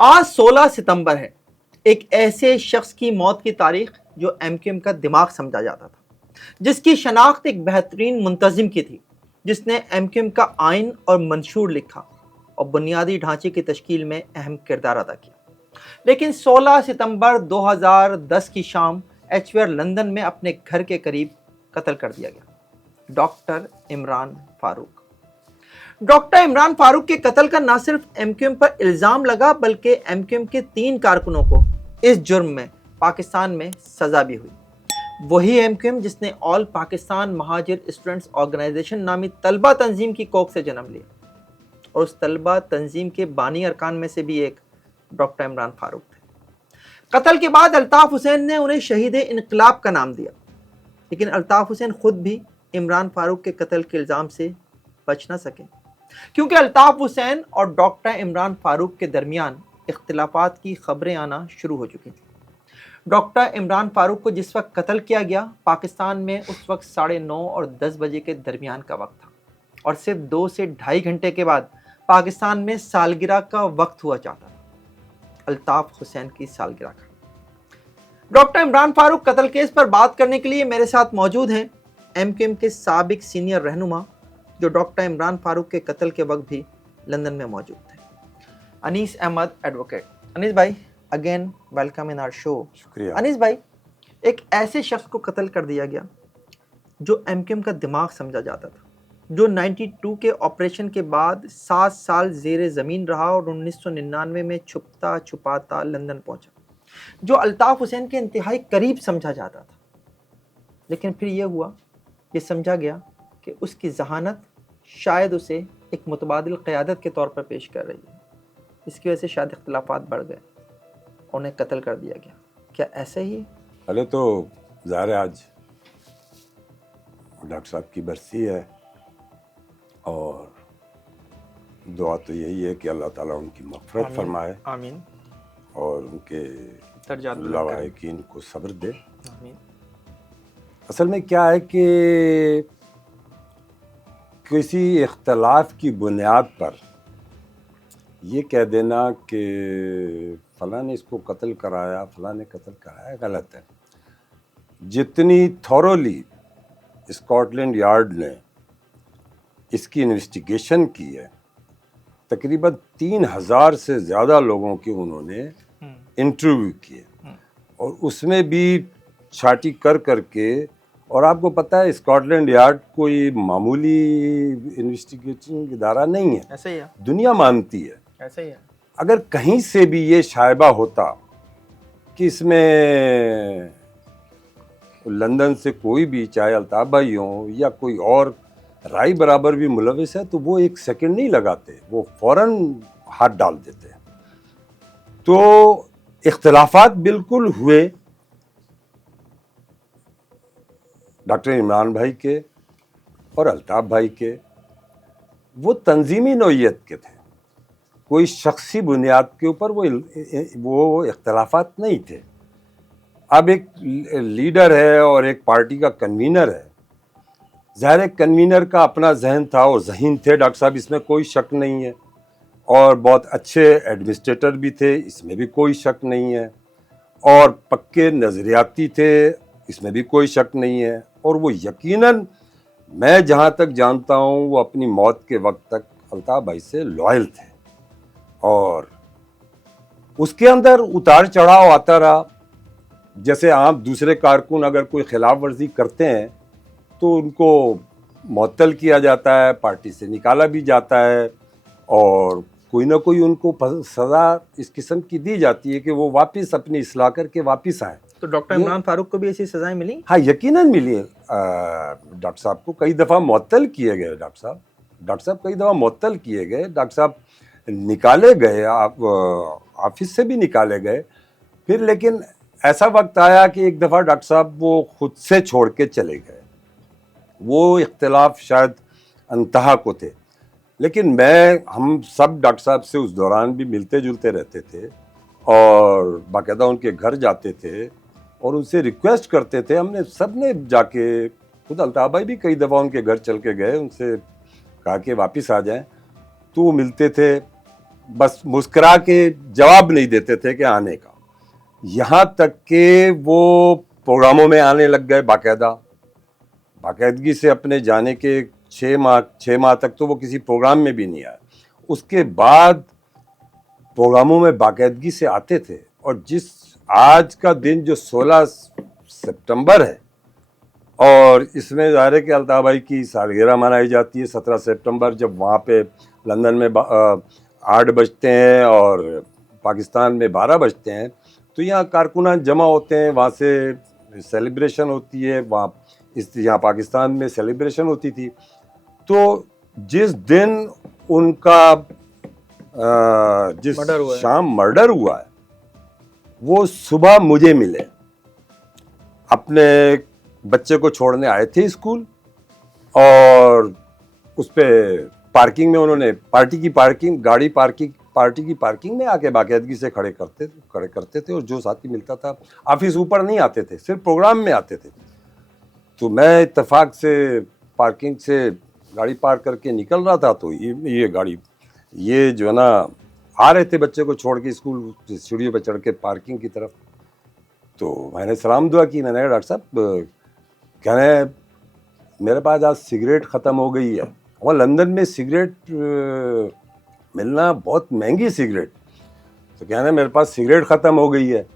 आज 16 सितंबर है। एक ऐसे शख्स की मौत की तारीख जो एमक्यूएम का दिमाग समझा जाता था, जिसकी शनाख्त एक बेहतरीन मुंतजिम की थी, जिसने एमक्यूएम का आइन और मंशूर लिखा और बुनियादी ढांचे की तश्कील में अहम किरदार अदा किया। लेकिन 16 सितंबर 2010 की शाम एचवेयर लंदन में अपने घर के करीब कत्ल कर दिया गया। डॉक्टर इमरान फारूक। डॉक्टर इमरान फारूक के कत्ल का न सिर्फ एमक्यूएम पर इल्जाम लगा, बल्कि एमक्यूएम के 3 कारकुनों को इस जुर्म में पाकिस्तान में सजा भी हुई। वही एमक्यूएम जिसने all Pakistan Muhajir students organisation नामी तलबा तंजीम की कोख से जन्म लिया, और उस तलबा तंजीम के बानी अरकान में से भी एक डॉक्टर इमरान फारूक थे। कत्ल के बाद अल्ताफ हुसैन ने उन्हें शहीद इनकलाब का नाम दिया, लेकिन अल्ताफ हुसैन खुद भी इमरान फारूक के कत्ल के इल्ज़ाम से बच न सके, क्योंकि अल्ताफ हुसैन और डॉक्टर इमरान फारूक के दरमियान इख्तिलाफात की खबरें आना शुरू हो चुकी थी। डॉक्टर इमरान फारूक को जिस वक्त कत्ल किया गया, पाकिस्तान में उस वक्त 9:30 और 10 बजे के दरमियान का वक्त था, और सिर्फ 2 से ढाई घंटे के बाद पाकिस्तान में सालगिरह का वक्त हुआ चाहता था, अल्ताफ हुसैन की सालगिरह का। डॉक्टर इमरान फारूक कत्ल केस पर बात करने के लिए मेरे साथ मौजूद हैं एमक्यूएम के साबिक सीनियर रहनुमा, जो डॉक्टर इमरान फारूक के कत्ल के वक्त भी लंदन में मौजूद थे, अनीस अहमद एडवोकेट। अनीस भाई, again welcome in our show. शुक्रिया। अनीस भाई, एक ऐसे शख्स को कत्ल कर दिया गया जो एमक्यूएम का दिमाग समझा जाता था, जो 92 के ऑपरेशन के बाद 7 साल जेर ज़मीन रहा और 1999 में छुपता छुपाता लंदन पहुंचा, जो अल्ताफ हुसैन के इंतहाई करीब समझा जाता था। लेकिन फिर यह हुआ, ये समझा गया कि उसकी जहानत शायद उसे एक मुतबादिल क़यादत के तौर पर पेश कर रही है। इसकी वजह से शायद इख्तिलाफात बढ़ गए, उन्हें कत्ल कर दिया गया। क्या ऐसे ही? पहले तो ज़ाहिर है आज डॉक्टर साहब की बरसी है, और दुआ तो यही है कि अल्लाह ताला उनकी मग़फ़िरत फरमाए, आमीन, और उनके दर्जात बुलंद करे। लवाहिकीन को सब्र दे। आमीन। असल में क्या है कि किसी इख्तलाफ की बुनियाद पर ये कह देना कि फ़लाँ ने इसको कत्ल कराया, फ़लाँ ने कत्ल कराया, गलत है। जितनी थॉरोली स्कॉटलैंड यार्ड ने इसकी इन्वेस्टिगेशन की है, तकरीबन 3000 से ज़्यादा लोगों के उन्होंने इंटरव्यू किए, और उसमें भी छाटी कर करके। और आपको पता है स्कॉटलैंड यार्ड कोई मामूली इन्वेस्टिगेशन इदारा नहीं है, ऐसे ही है, दुनिया मानती है। ऐसे ही है। अगर कहीं से भी ये शायबा होता कि इसमें लंदन से कोई भी, चाहे अल्ताफ भाई हो या कोई और राय बराबर भी मुलविस है, तो वो एक सेकंड नहीं लगाते, वो फौरन हाथ डाल देते हैं। तो इख्तिलाफात बिल्कुल हुए डॉक्टर इमरान भाई के और अल्ताफ भाई के। वो तंजीमी नौइयत के थे, कोई शख्सी बुनियाद के ऊपर वो इख्तिलाफात नहीं थे। अब एक लीडर है और एक पार्टी का कन्वीनर है, ज़ाहिर कन्वीनर का अपना जहन था और ज़हीन थे डॉक्टर साहब, इसमें कोई शक नहीं है, और बहुत अच्छे एडमिनिस्ट्रेटर भी थे, इसमें भी कोई शक नहीं है, और पक्के नज़रियाती थे, इसमें भी कोई शक नहीं है। और वो यकीनन, मैं जहाँ तक जानता हूँ, वो अपनी मौत के वक्त तक अल्ताफ भाई से लॉयल थे, और उसके अंदर उतार चढ़ाव आता रहा। जैसे आप दूसरे कारकुन अगर कोई खिलाफ वर्जी करते हैं तो उनको मुअत्तल किया जाता है, पार्टी से निकाला भी जाता है, और कोई ना कोई उनको सज़ा इस किस्म की दी जाती है कि वो वापस अपनी इस्लाह करके वापस आए। तो डॉक्टर इमरान फारूक को भी ऐसी सजाएं मिली? हाँ, यकीनन मिली है। डॉक्टर साहब को कई दफ़ा मुअत्तल किए गए, डॉक्टर साहब कई दफ़ा मुअत्तल किए गए, डॉक्टर साहब निकाले गए, ऑफिस से भी निकाले गए। फिर लेकिन ऐसा वक्त आया कि एक दफ़ा डॉक्टर साहब वो खुद से छोड़ के चले गए। वो इख्तिलाफ शायद अंतहा को थे, लेकिन हम सब डॉक्टर साहब से उस दौरान भी मिलते जुलते रहते थे, और बाकायदा उनके घर जाते थे और उनसे रिक्वेस्ट करते थे। हमने सब ने जाके, खुद अल्ताफ भाई भी कई दफ़ा उनके घर चल के गए, उनसे कहा कि वापस आ जाएं, तो वो मिलते थे। बस मुस्कुरा के जवाब नहीं देते थे कि आने का। यहाँ तक कि वो प्रोग्रामों में आने लग गए बाकायदगी से। अपने जाने के 6 माह तक तो वो किसी प्रोग्राम में भी नहीं आए। उसके बाद प्रोग्रामों में बाकायदगी से आते थे। और जिस आज का दिन जो 16 सितंबर है, और इसमें ज़ाहिर है कि अल्ताफ़ भाई की सालगिरह मनाई जाती है 17 सितंबर, जब वहाँ पे लंदन में 8 बजते हैं और पाकिस्तान में 12 बजते हैं। तो यहाँ कारकुनान जमा होते हैं, वहाँ से सेलिब्रेशन होती है, यहाँ पाकिस्तान में सेलिब्रेशन होती थी। तो जिस दिन उनका जिस शाम मर्डर हुआ है, वो सुबह मुझे मिले, अपने बच्चे को छोड़ने आए थे स्कूल, और उस पे पार्किंग में उन्होंने पार्टी की पार्किंग में आके बाकायदगी से खड़े करते थे। और जो साथी मिलता था, ऑफिस ऊपर नहीं आते थे, सिर्फ प्रोग्राम में आते थे। तो मैं इत्तेफाक से पार्किंग से गाड़ी पार्क करके निकल रहा था, तो ये जो है ना आ रहे थे बच्चे को छोड़ के स्कूल, सीढ़ियों पर चढ़ के पार्किंग की तरफ। तो मैंने सलाम दुआ की। मैंने कहा डॉक्टर साहब, कह रहे हैं मेरे पास आज सिगरेट ख़त्म हो गई है। और लंदन में सिगरेट मिलना बहुत महंगी सिगरेट। तो कह रहे हैं मेरे पास सिगरेट ख़त्म हो गई है।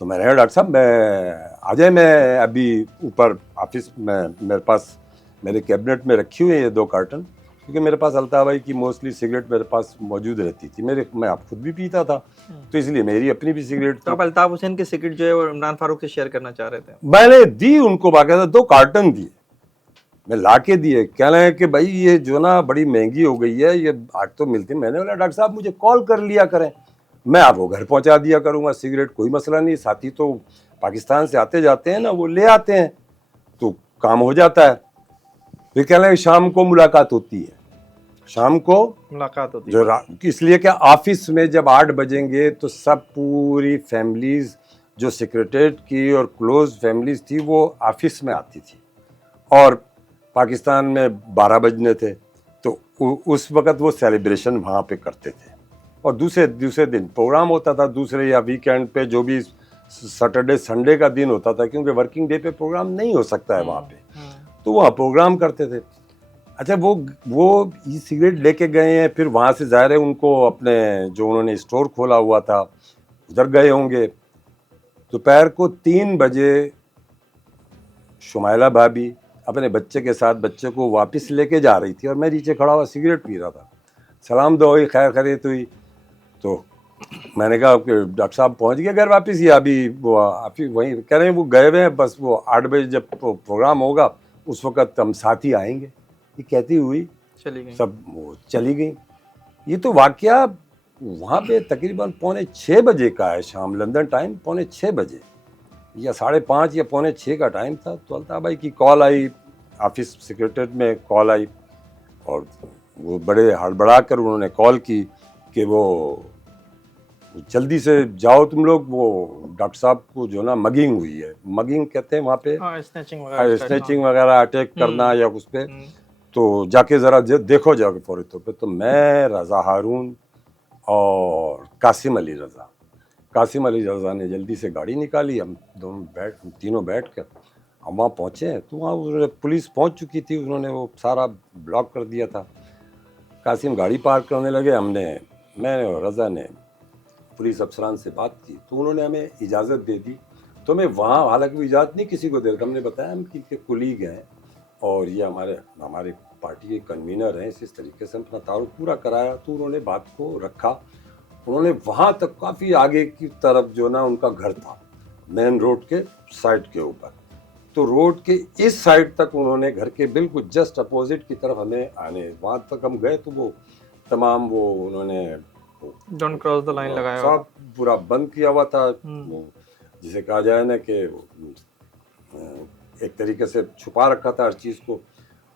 तो मैंने कहा डॉक्टर साहब, मैं आ जाए, मैं अभी ऊपर ऑफिस में, मेरे पास मेरे कैबिनेट में रखी हुई है ये 2 कार्टन, क्योंकि मेरे पास अल्ताफ़ भाई की मोस्टली सिगरेट मेरे पास मौजूद रहती थी। मैं आप खुद भी पीता था, तो इसलिए मेरी अपनी भी सिगरेट। तो आप अल्ताफ़ हुसैन की सिगरेट जो है वो इमरान फारूक से शेयर करना चाह रहे थे? मैंने दी उनको, बाकायदा 2 कार्टन दिए, मैं ला के दिए। कह रहे हैं कि भाई ये जो ना बड़ी महंगी हो गई है, ये आज तो मिलती। मैंने बोला डॉक्टर साहब मुझे कॉल कर लिया करें, मैं आपको घर पहुंचा दिया करूंगा सिगरेट, कोई मसला नहीं। साथी तो पाकिस्तान से आते जाते हैं ना, वो ले आते हैं, तो काम हो जाता है। फिर कह रहे हैं शाम को मुलाकात होती है, शाम को मुलाकात होती जो इसलिए कि ऑफिस में जब 8 बजेंगे तो सब पूरी फैमिलीज जो सेक्रेटरीट की और क्लोज फैमिलीज थी वो ऑफिस में आती थी, और पाकिस्तान में 12 बजने थे। तो उस वक़्त वो सेलिब्रेशन वहाँ पे करते थे। और दूसरे दिन प्रोग्राम होता था, दूसरे या वीकेंड पे, जो भी सैटरडे संडे का दिन होता था, क्योंकि वर्किंग डे पे प्रोग्राम नहीं हो सकता है वहाँ पे, तो वहाँ प्रोग्राम करते थे। अच्छा, वो ये सिगरेट लेके गए हैं, फिर वहाँ से ज़ाहिर है उनको अपने जो उन्होंने स्टोर खोला हुआ था उधर गए होंगे। दोपहर को 3 बजे शुमाइला भाभी अपने बच्चे के साथ बच्चे को वापस लेके जा रही थी, और मैं नीचे खड़ा हुआ सिगरेट पी रहा था। सलाम दो हुई, खैर खैरियत हुई। तो मैंने कहा कि डॉक्टर साहब पहुंच गए घर वापस, या अभी वो आप ही वहीं? कह रहे हैं वो गए हुए हैं, बस वो 8 बजे जब प्रोग्राम होगा उस वक़्त हम साथ ही आएंगे। ये कहती हुई चली गई, सब वो चली गई। ये तो वाकया वहाँ पे तकरीबन 5:45 बजे का है, शाम लंदन टाइम 5:45 बजे या 5:30 या 5:45 का टाइम था। तो अल्ताफ़ भाई की कॉल आई, ऑफिस सेक्रेटरीट में कॉल आई, और वो बड़े हड़बड़ा कर उन्होंने कॉल की कि वो जल्दी से जाओ तुम लोग, वो डॉक्टर साहब को जो ना मगिंग हुई है। मगिंग कहते हैं वहाँ पे, स्नैचिंग वगैरह, अटैक करना या उस पर। तो जाके ज़रा देखो जाके फौरी तौर पे। तो मैं, रज़ा हारून और कासिम अली रज़ा ने जल्दी से गाड़ी निकाली। हम तीनों बैठ कर हम वहाँ पहुँचे। तो वहाँ पुलिस पहुँच चुकी थी, उन्होंने वो सारा ब्लॉक कर दिया था। कासिम गाड़ी पार्क करने लगे, मैंने और रज़ा ने पुलिस अफसरान से बात की, तो उन्होंने हमें इजाज़त दे दी। तो मैं वहाँ, हालांकि वो इजाज़त नहीं किसी को दे रहा, हमने बताया हम कि कुलीग हैं और ये हमारे पार्टी के कन्वीनर हैं, इस तरीके से अपना तारुफ पूरा कराया। तो उन्होंने बात को रखा। उन्होंने वहाँ तक काफ़ी आगे की तरफ जो ना उनका घर था, मेन रोड के साइड के ऊपर, तो रोड के इस साइड तक उन्होंने, घर के बिल्कुल जस्ट अपोजिट की तरफ हमें आने, वहाँ तक हम गए। तो वो तमाम वो उन्होंने डोंट क्रॉस द लाइन लगाया, सब पूरा बंद किया हुआ था। जिसे कहा जाए ना कि एक तरीके से छुपा रखा था हर चीज़ को।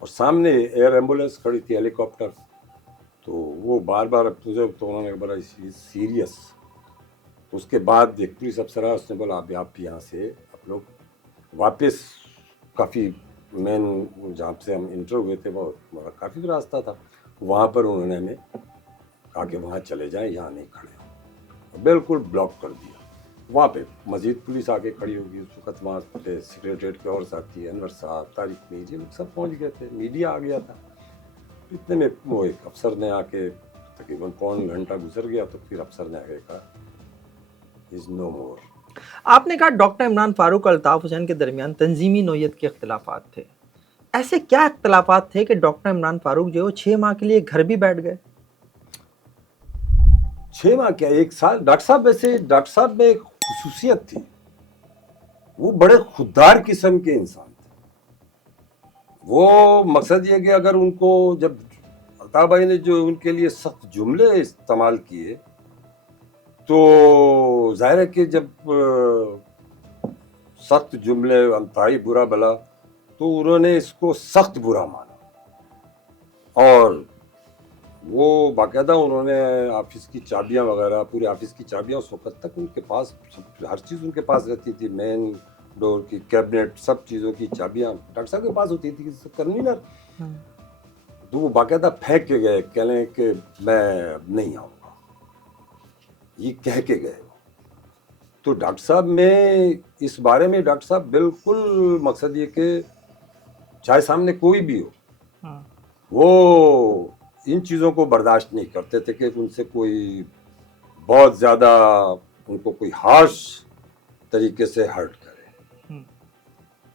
और सामने एयर एम्बुलेंस खड़ी थी, हेलीकॉप्टर। तो वो बार बार तुझे, तो उन्होंने बोला सीरियस। तो उसके बाद एक पुलिस अफसर है, उसने बोला आप यहाँ से आप लोग वापस, काफ़ी मेन जहाँ से हम इंटर हुए थे वो काफ़ी रास्ता था, वहाँ पर उन्होंने हमें कहा कि वहाँ चले जाएं, यहाँ नहीं खड़े हो, बिल्कुल ब्लॉक कर दिया। वहाँ पे मजीद पुलिस आके खड़ी होगी। उस वक्त वहाँ पे सेक्रेटरीट के और साथी अनवर साहब, तारिक मीर, ये लोग सब पहुँच गए थे, मीडिया आ गया था। इतने में वो एक अफसर ने आके, तकरीबन पौन घंटा गुजर गया, तो फिर अफसर ने आके कहा इज नो मोर। आपने कहा डॉक्टर इमरान फारूक और अल्ताफ हुसैन के दरमियान तंजीमी नौयत के इख्तलाफात थे। ऐसे क्या इख्तलाफात थे कि डॉक्टर इमरान फारूक जो 6 माह के लिए घर भी बैठ गए? 6 माह क्या, 1 साल? डॉक्टर साहब, वैसे डॉक्टर साहब में एक खुसूसियत थी, वो बड़े खुददार किस्म के इंसान थे। वो मकसद ये कि अगर उनको, जब अल्ताफ भाई ने जो उनके लिए सख्त जुमले इस्तेमाल किए, तो जाहिर है कि जब सख्त जुमले अंतहाई बुरा भला, तो उन्होंने इसको सख्त बुरा माना। और वो बाकायदा उन्होंने ऑफिस की चाबियां वगैरह, पूरे ऑफिस की चाबियां उस वक्त तक उनके पास, हर चीज़ उनके पास रहती थी, मेन डोर की, कैबिनेट, सब चीज़ों की चाबियां डॉक्टर साहब के पास होती थी, कन्वीनर। तो वो बाकायदा फेंक के गए, कह लें कि मैं नहीं आऊँगा, ये कह के गए। तो डॉक्टर साहब में इस बारे में, डॉक्टर साहब बिल्कुल, मकसद ये कि चाहे सामने कोई भी हो, वो इन चीज़ों को बर्दाश्त नहीं करते थे कि उनसे कोई बहुत ज़्यादा, उनको कोई हार्श तरीके से हर्ट करे।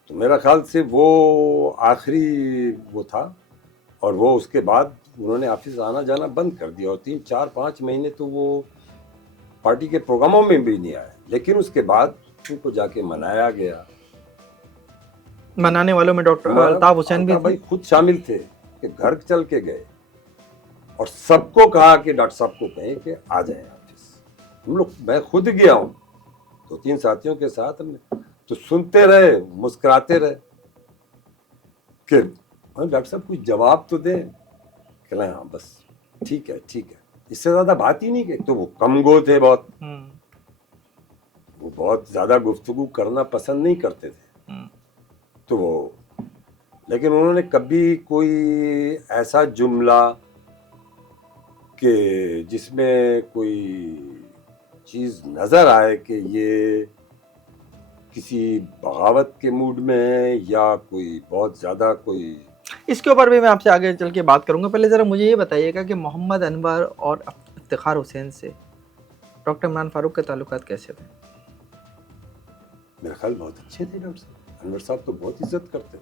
तो मेरा ख्याल से वो आखिरी वो था, और वो उसके बाद उन्होंने ऑफिस आना जाना बंद कर दिया, और 3-4-5 महीने तो वो पार्टी के प्रोग्रामों में भी नहीं आए। लेकिन उसके बाद उनको जाके मनाया गया। मनाने वालों में डॉक्टर अल्ताफ हुसैन भी भाई खुद शामिल थे, कि घर चल के गए और सबको कहा कि डॉक्टर साहब को कहें कि आ जाए ऑफिस। हम लोग, मैं खुद गया हूँ 2-3 साथियों के साथ, हमने तो सुनते रहे, मुस्कुराते रहे कि डॉक्टर साहब कुछ जवाब तो दें। कहला हाँ बस ठीक है ठीक है, इससे ज्यादा बात ही नहीं की। तो वो कमगो थे बहुत, वो बहुत ज्यादा गुफ्तगू करना पसंद नहीं करते थे। तो वो, लेकिन उन्होंने कभी कोई ऐसा जुमला कि जिसमें कोई चीज़ नज़र आए कि ये किसी बगावत के मूड में है, या कोई बहुत ज़्यादा कोई, इसके ऊपर भी मैं आपसे आगे चल के बात करूंगा। पहले ज़रा मुझे ये बताइएगा कि मोहम्मद अनवर और इफ्तिखार हुसैन से डॉक्टर इमरान फारूक के ताल्लुकात कैसे थे? मेरा ख्याल बहुत अच्छे थे डॉक्टर साहब। अनवर साहब तो बहुत इज्जत करते थे।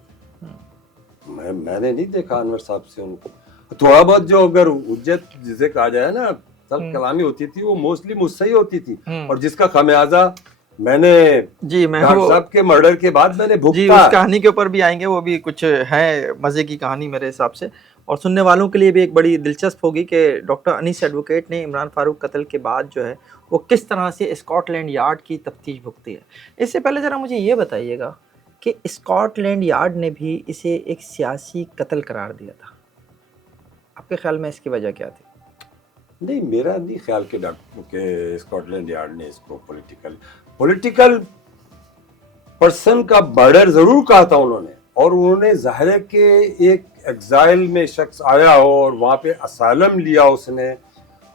मैंने नहीं देखा अनवर साहब से उनको थोड़ा बहुत, जो अगर उज्जत जिसे कहा जाए ना, सब कलामी होती थी, वो मोस्टली मुझसे ही होती थी। और जिसका खमियाजा मैंने डॉक्टर साहब के मर्डर के बाद मैंने भुगता। जी, उस कहानी के ऊपर भी आएंगे, वो भी कुछ है मज़े की कहानी मेरे हिसाब से, और सुनने वालों के लिए भी एक बड़ी दिलचस्प होगी कि डॉक्टर अनीस एडवोकेट ने इमरान फारूक कत्ल के बाद जो है वो किस तरह से स्कॉटलैंड यार्ड की तफ्तीश भुगती है। इससे पहले ज़रा मुझे ये बताइएगा कि स्कॉटलैंड यार्ड ने भी इसे एक सियासी कत्ल करार दिया था। आपके ख्याल में इसकी वजह क्या थी? नहीं, मेरा नहीं ख्याल कि डॉक्टर के स्कॉटलैंड यार्ड ने इसको पॉलिटिकल पर्सन का मर्डर जरूर कहा था उन्होंने। और उन्होंने जाहिर है कि एक एग्जाइल में शख्स आया हो और वहाँ पे असालम लिया उसने,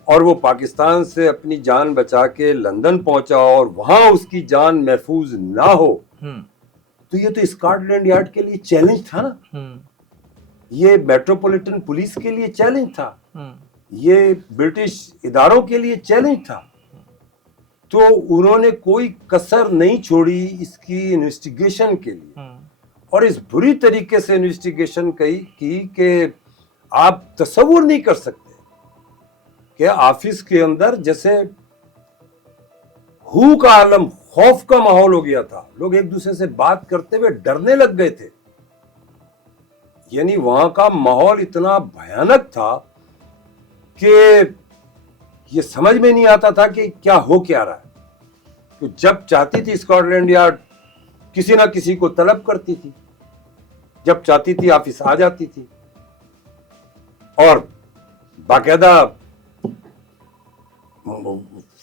और वो पाकिस्तान से अपनी जान बचा के लंदन पहुंचा और वहाँ उसकी जान महफूज ना हो, तो ये तो स्कॉटलैंड यार्ड के लिए चैलेंज था ना, ये मेट्रोपॉलिटन पुलिस के लिए चैलेंज था, ये ब्रिटिश इदारों के लिए चैलेंज था। तो उन्होंने कोई कसर नहीं छोड़ी इसकी इन्वेस्टिगेशन के लिए, और इस बुरी तरीके से इन्वेस्टिगेशन की कि आप तसव्वुर नहीं कर सकते कि ऑफिस के अंदर जैसे हू का आलम, खौफ का माहौल हो गया था। लोग एक दूसरे से बात करते हुए डरने लग गए थे। यानी वहां का माहौल इतना भयानक था कि ये समझ में नहीं आता था कि क्या हो क्या रहा है। तो जब चाहती थी स्कॉटलैंड यार्ड किसी ना किसी को तलब करती थी, जब चाहती थी ऑफिस आ जाती थी, और बाकायदा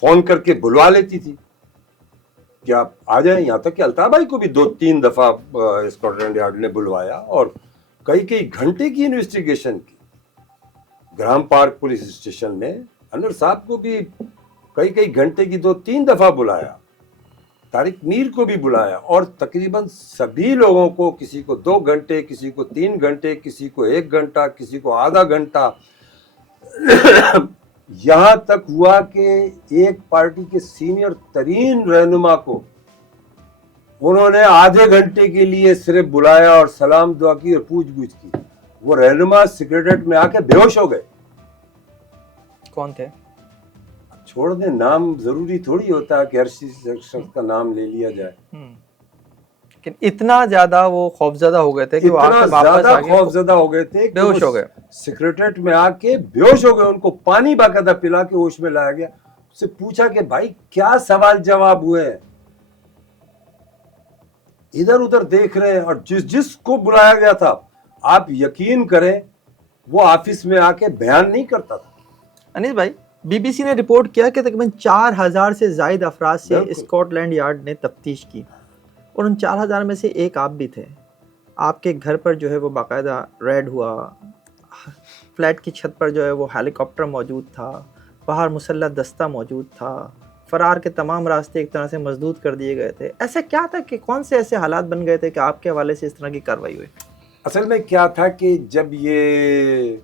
फोन करके बुलवा लेती थी कि आप आ जाएं। यहां तक कि अल्ताफ भाई को भी 2-3 दफा स्कॉटलैंड यार्ड ने बुलवाया और कई घंटे की इन्वेस्टिगेशन की। ग्राम पार्क पुलिस स्टेशन में अनवर साहब को भी कई कई घंटे की 2-3 दफा बुलाया, तारिक मीर को भी बुलाया, और तकरीबन सभी लोगों को, किसी को 2 घंटे, किसी को 3 घंटे, किसी को 1 घंटा, किसी को आधा घंटा। यहां तक हुआ कि एक पार्टी के सीनियर तरीन रहनुमा को उन्होंने आधे घंटे के लिए सिर्फ बुलाया और सलाम दुआ की और पूछ-गूछ की। वो रहनुमा सेक्रेटरीट में आके बेहोश हो गए। कौन थे? छोड़ दे, नाम जरूरी थोड़ी होता है कि हर शख्स का नाम ले लिया जाए। लेकिन इतना ज्यादा वो खौफजदा हो गए थे कि वो आके वापस आ गए, खौफजदा हो गए थे, बेहोश हो गए। सेक्रेटरीट में आके बेहोश हो गए। उनको पानी बाकायदा पिला के होश में लाया गया। उससे पूछा कि भाई क्या सवाल जवाब हुए? इधर उधर देख रहे हैं, और जिसको बुलाया गया था, आप यकीन करें, वो ऑफिस में आके बयान नहीं करता था। अनीस भाई, बीबीसी ने रिपोर्ट किया कि तकरीबन 4000 से जायद अफराद से स्कॉटलैंड यार्ड ने तफ्तीश की, और उन 4000 में से एक आप भी थे। आपके घर पर जो है वो बाकायदा रेड हुआ, फ्लैट की छत पर जो है वो हेलीकॉप्टर मौजूद था, बाहर मुसल्लह दस्ता मौजूद था, फरार के तमाम रास्ते एक तरह से मजदूद कर दिए गए थे। ऐसा क्या था कि कौन से ऐसे हालात बन गए थे कि आपके हवाले से इस तरह की कार्रवाई हुई? असल में क्या था कि जब ये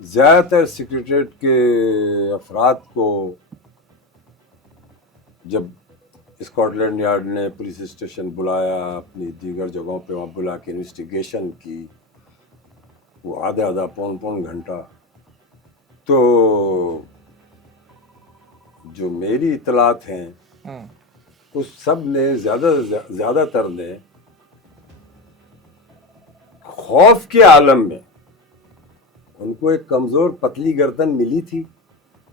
ज़्यादातर सेक्रेटरीट के अफराद को जब स्कॉटलैंड यार्ड ने पुलिस स्टेशन बुलाया, अपनी दीगर जगहों पे वहाँ बुला के इन्वेस्टिगेशन की, वो आधा पौन घंटा, तो जो मेरी इतलात हैं उस सब ने ज़्यादातर ने खौफ के आलम में, उनको एक कमज़ोर पतली गर्दन मिली थी,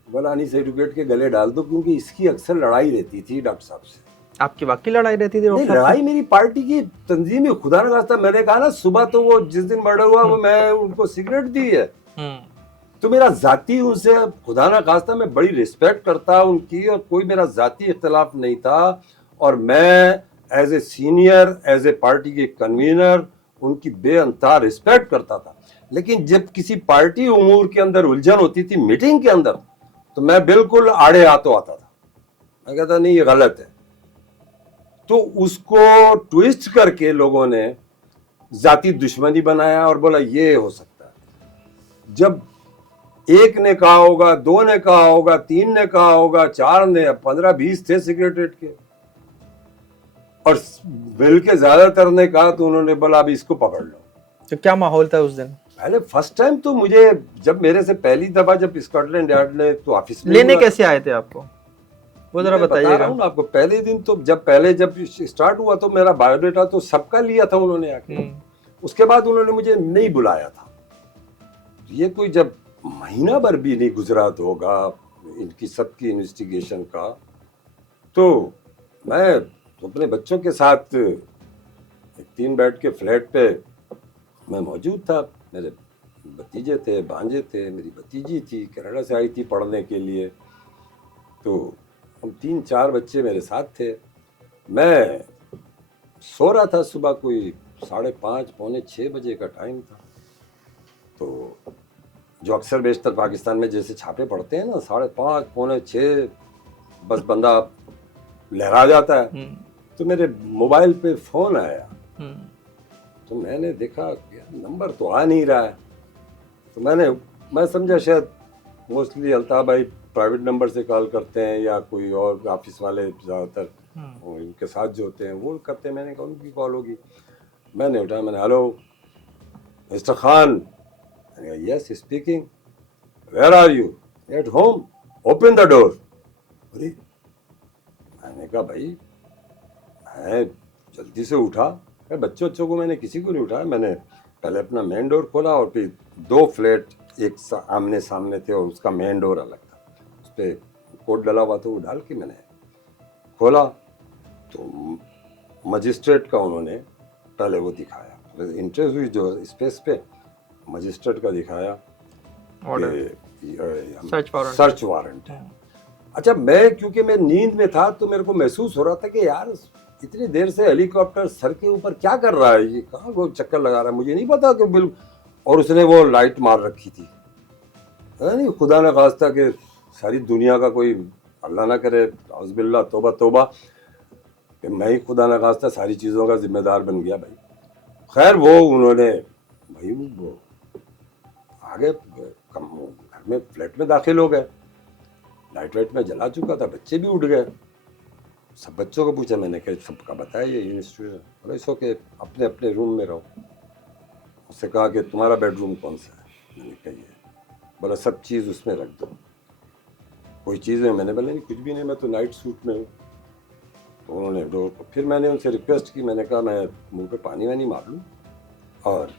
बोला अनीस एडवोकेट के गले डाल दो, क्योंकि इसकी अक्सर लड़ाई रहती थी डॉक्टर साहब से। आपकी वाकई लड़ाई रहती थी? नहीं, लड़ाई मेरी पार्टी की तंजीम में, खुदा न खास्ता। मैंने कहा ना सुबह, तो वो जिस दिन मर्डर हुआ वो मैं उनको सिगरेट दी है, तो मेरा जाती उनसे, खुदा न खास्ता, मैं बड़ी रिस्पेक्ट करता उनकी, और कोई मेरा जाती इख्तलाफ नहीं था, और मैं as a senior, as a party के कन्वीनर उनकी बेअंतहा रिस्पेक्ट करता था। लेकिन जब किसी पार्टी उमूर के अंदर उलझन होती थी मीटिंग के अंदर, तो मैं बिल्कुल आड़े हाथों आता था। मैं कहता नहीं, ये गलत है। तो उसको ट्विस्ट करके लोगों ने जाती दुश्मनी बनाया और बोला ये हो सकता है। जब एक ने कहा होगा, 2 ने कहा होगा, 3 ने कहा होगा, 4 ने, 15-20 थे सेक्रेटरीट के, और बल्कि ज्यादातर ने कहा, तो उन्होंने बोला अब इसको पकड़ लो। तो क्या माहौल था उस दिन? पहले फर्स्ट टाइम तो मुझे, जब मेरे से पहली दफा जब स्कॉटलैंड यार्ड ने तो ऑफिस में लेने कैसे आए थे आपको, वो जरा बताइएगा। आपको पहले दिन तो जब स्टार्ट हुआ तो मेरा बायोडेटा तो सबका लिया था उन्होंने आके। उसके बाद उन्होंने मुझे नहीं बुलाया था। ये कोई जब महीना भर भी नहीं गुजरा तो होगा इनकी सबकी इन्वेस्टिगेशन का, तो मैं तो अपने बच्चों के साथ 3 बेड के फ्लैट पे मैं मौजूद था। मेरे भतीजे थे, भांजे थे, मेरी भतीजी थी, कनाडा से आई थी पढ़ने के लिए, तो हम 3-4 बच्चे मेरे साथ थे। मैं सो रहा था, सुबह कोई 5:30 पौने 6 बजे का टाइम था। तो जो अक्सर बेशतर पाकिस्तान में जैसे छापे पड़ते हैं ना, 5:30 पौने 6 बस बंदा लहरा जाता है। तो मेरे मोबाइल पे फ़ोन आया, तो मैंने देखा नंबर तो आ नहीं रहा है। तो मैं समझा शायद मोस्टली अल्ताफ भाई प्राइवेट नंबर से कॉल करते हैं, या कोई और ऑफिस वाले ज़्यादातर इनके साथ जो होते हैं वो करते हैं। मैंने कहा उनकी कॉल होगी। मैंने उठाया, मैंने hello mister Khan, yes speaking, where are you? At home, open the door. अरे मैंने कहा भाई मैं जल्दी से उठा, बच्चों को मैंने किसी को नहीं उठाया। मैंने पहले अपना मेन डोर खोला, और फिर 2 फ्लैट एक आमने सामने थे और उसका मेन डोर अलग था, उस पर कोड डला हुआ था, वो डाल के मैंने खोला। तो मजिस्ट्रेट का उन्होंने पहले वो दिखाया, इंटरव्यू जो स्पेस पे मजिस्ट्रेट का दिखाया सर्च वारंट। अच्छा, मैं क्योंकि मैं नींद में था तो मेरे को महसूस हो रहा था कि यार इतनी देर से हेलीकॉप्टर सर के ऊपर क्या कर रहा है, ये कहाँ वो चक्कर लगा रहा है, मुझे नहीं पता कि बिल्कुल। और उसने वो लाइट मार रखी थी, नहीं, खुदा न खास्ता कि सारी दुनिया का कोई, अल्लाह ना करे, औज़ुबिल्लाह, तौबा तौबा, कि मैं ही खुदा न खास्ता सारी चीज़ों का जिम्मेदार बन गया भाई। खैर वो उन्होंने भाई वो आगे घर में फ्लैट में दाखिल हो गए, लाइट वाइट में जला चुका था, बच्चे भी उठ गए। सब बच्चों को पूछा मैंने, कि सबका बताया ये इंस्टीट्यूट, बोले सो के अपने अपने रूम में रहो। उससे कहा कि तुम्हारा बेडरूम कौन सा है? मैंने कहा ये। बोला सब चीज़ उसमें रख दो। कोई चीज़ है? मैंने बोला नहीं कुछ भी नहीं, मैं तो नाइट सूट में हूँ। तो उन्होंने डोर को, फिर मैंने उनसे रिक्वेस्ट की, मैंने कहा मैं मुंह पे पानी वानी मार लूँ और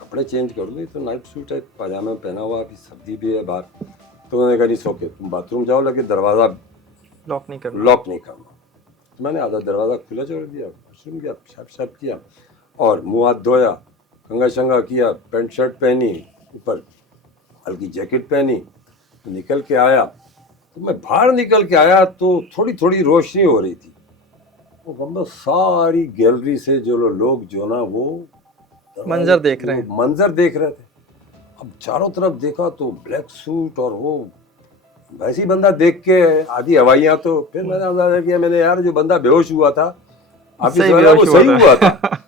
कपड़े चेंज कर लूँ, तो नाइट सूट है, पाजामा पहना हुआ, अभी सर्दी भी है बाहर। तो उन्होंने कहा नहीं सो के तुम बाथरूम जाओ, लेकिन दरवाज़ा लॉक नहीं करना। लॉक नहीं करना। तो मैंने आधा दरवाज़ा खुला छोड़ दिया, वॉशरूम गया, शप शप किया और मुँह हाथ धोया, कंगा शंगा किया, पैंट शर्ट पहनी, ऊपर हल्की जैकेट पहनी, तो निकल के आया। तो मैं बाहर निकल के आया तो थोड़ी थोड़ी रोशनी हो रही थी। वो हम सारी गैलरी से जो लोग जो ना वो मंजर देख रहे हैं। मंजर देख रहे थे। अब चारों तरफ देखा तो ब्लैक सूट, और वो वैसे ही बंदा देख के आधी हवाइयाँ। तो फिर मैंने अंदाजा किया, मैंने यार जो बंदा बेहोश हुआ था ऑफिस सही वाला, वो बेहोश सही हुआ हुआ था।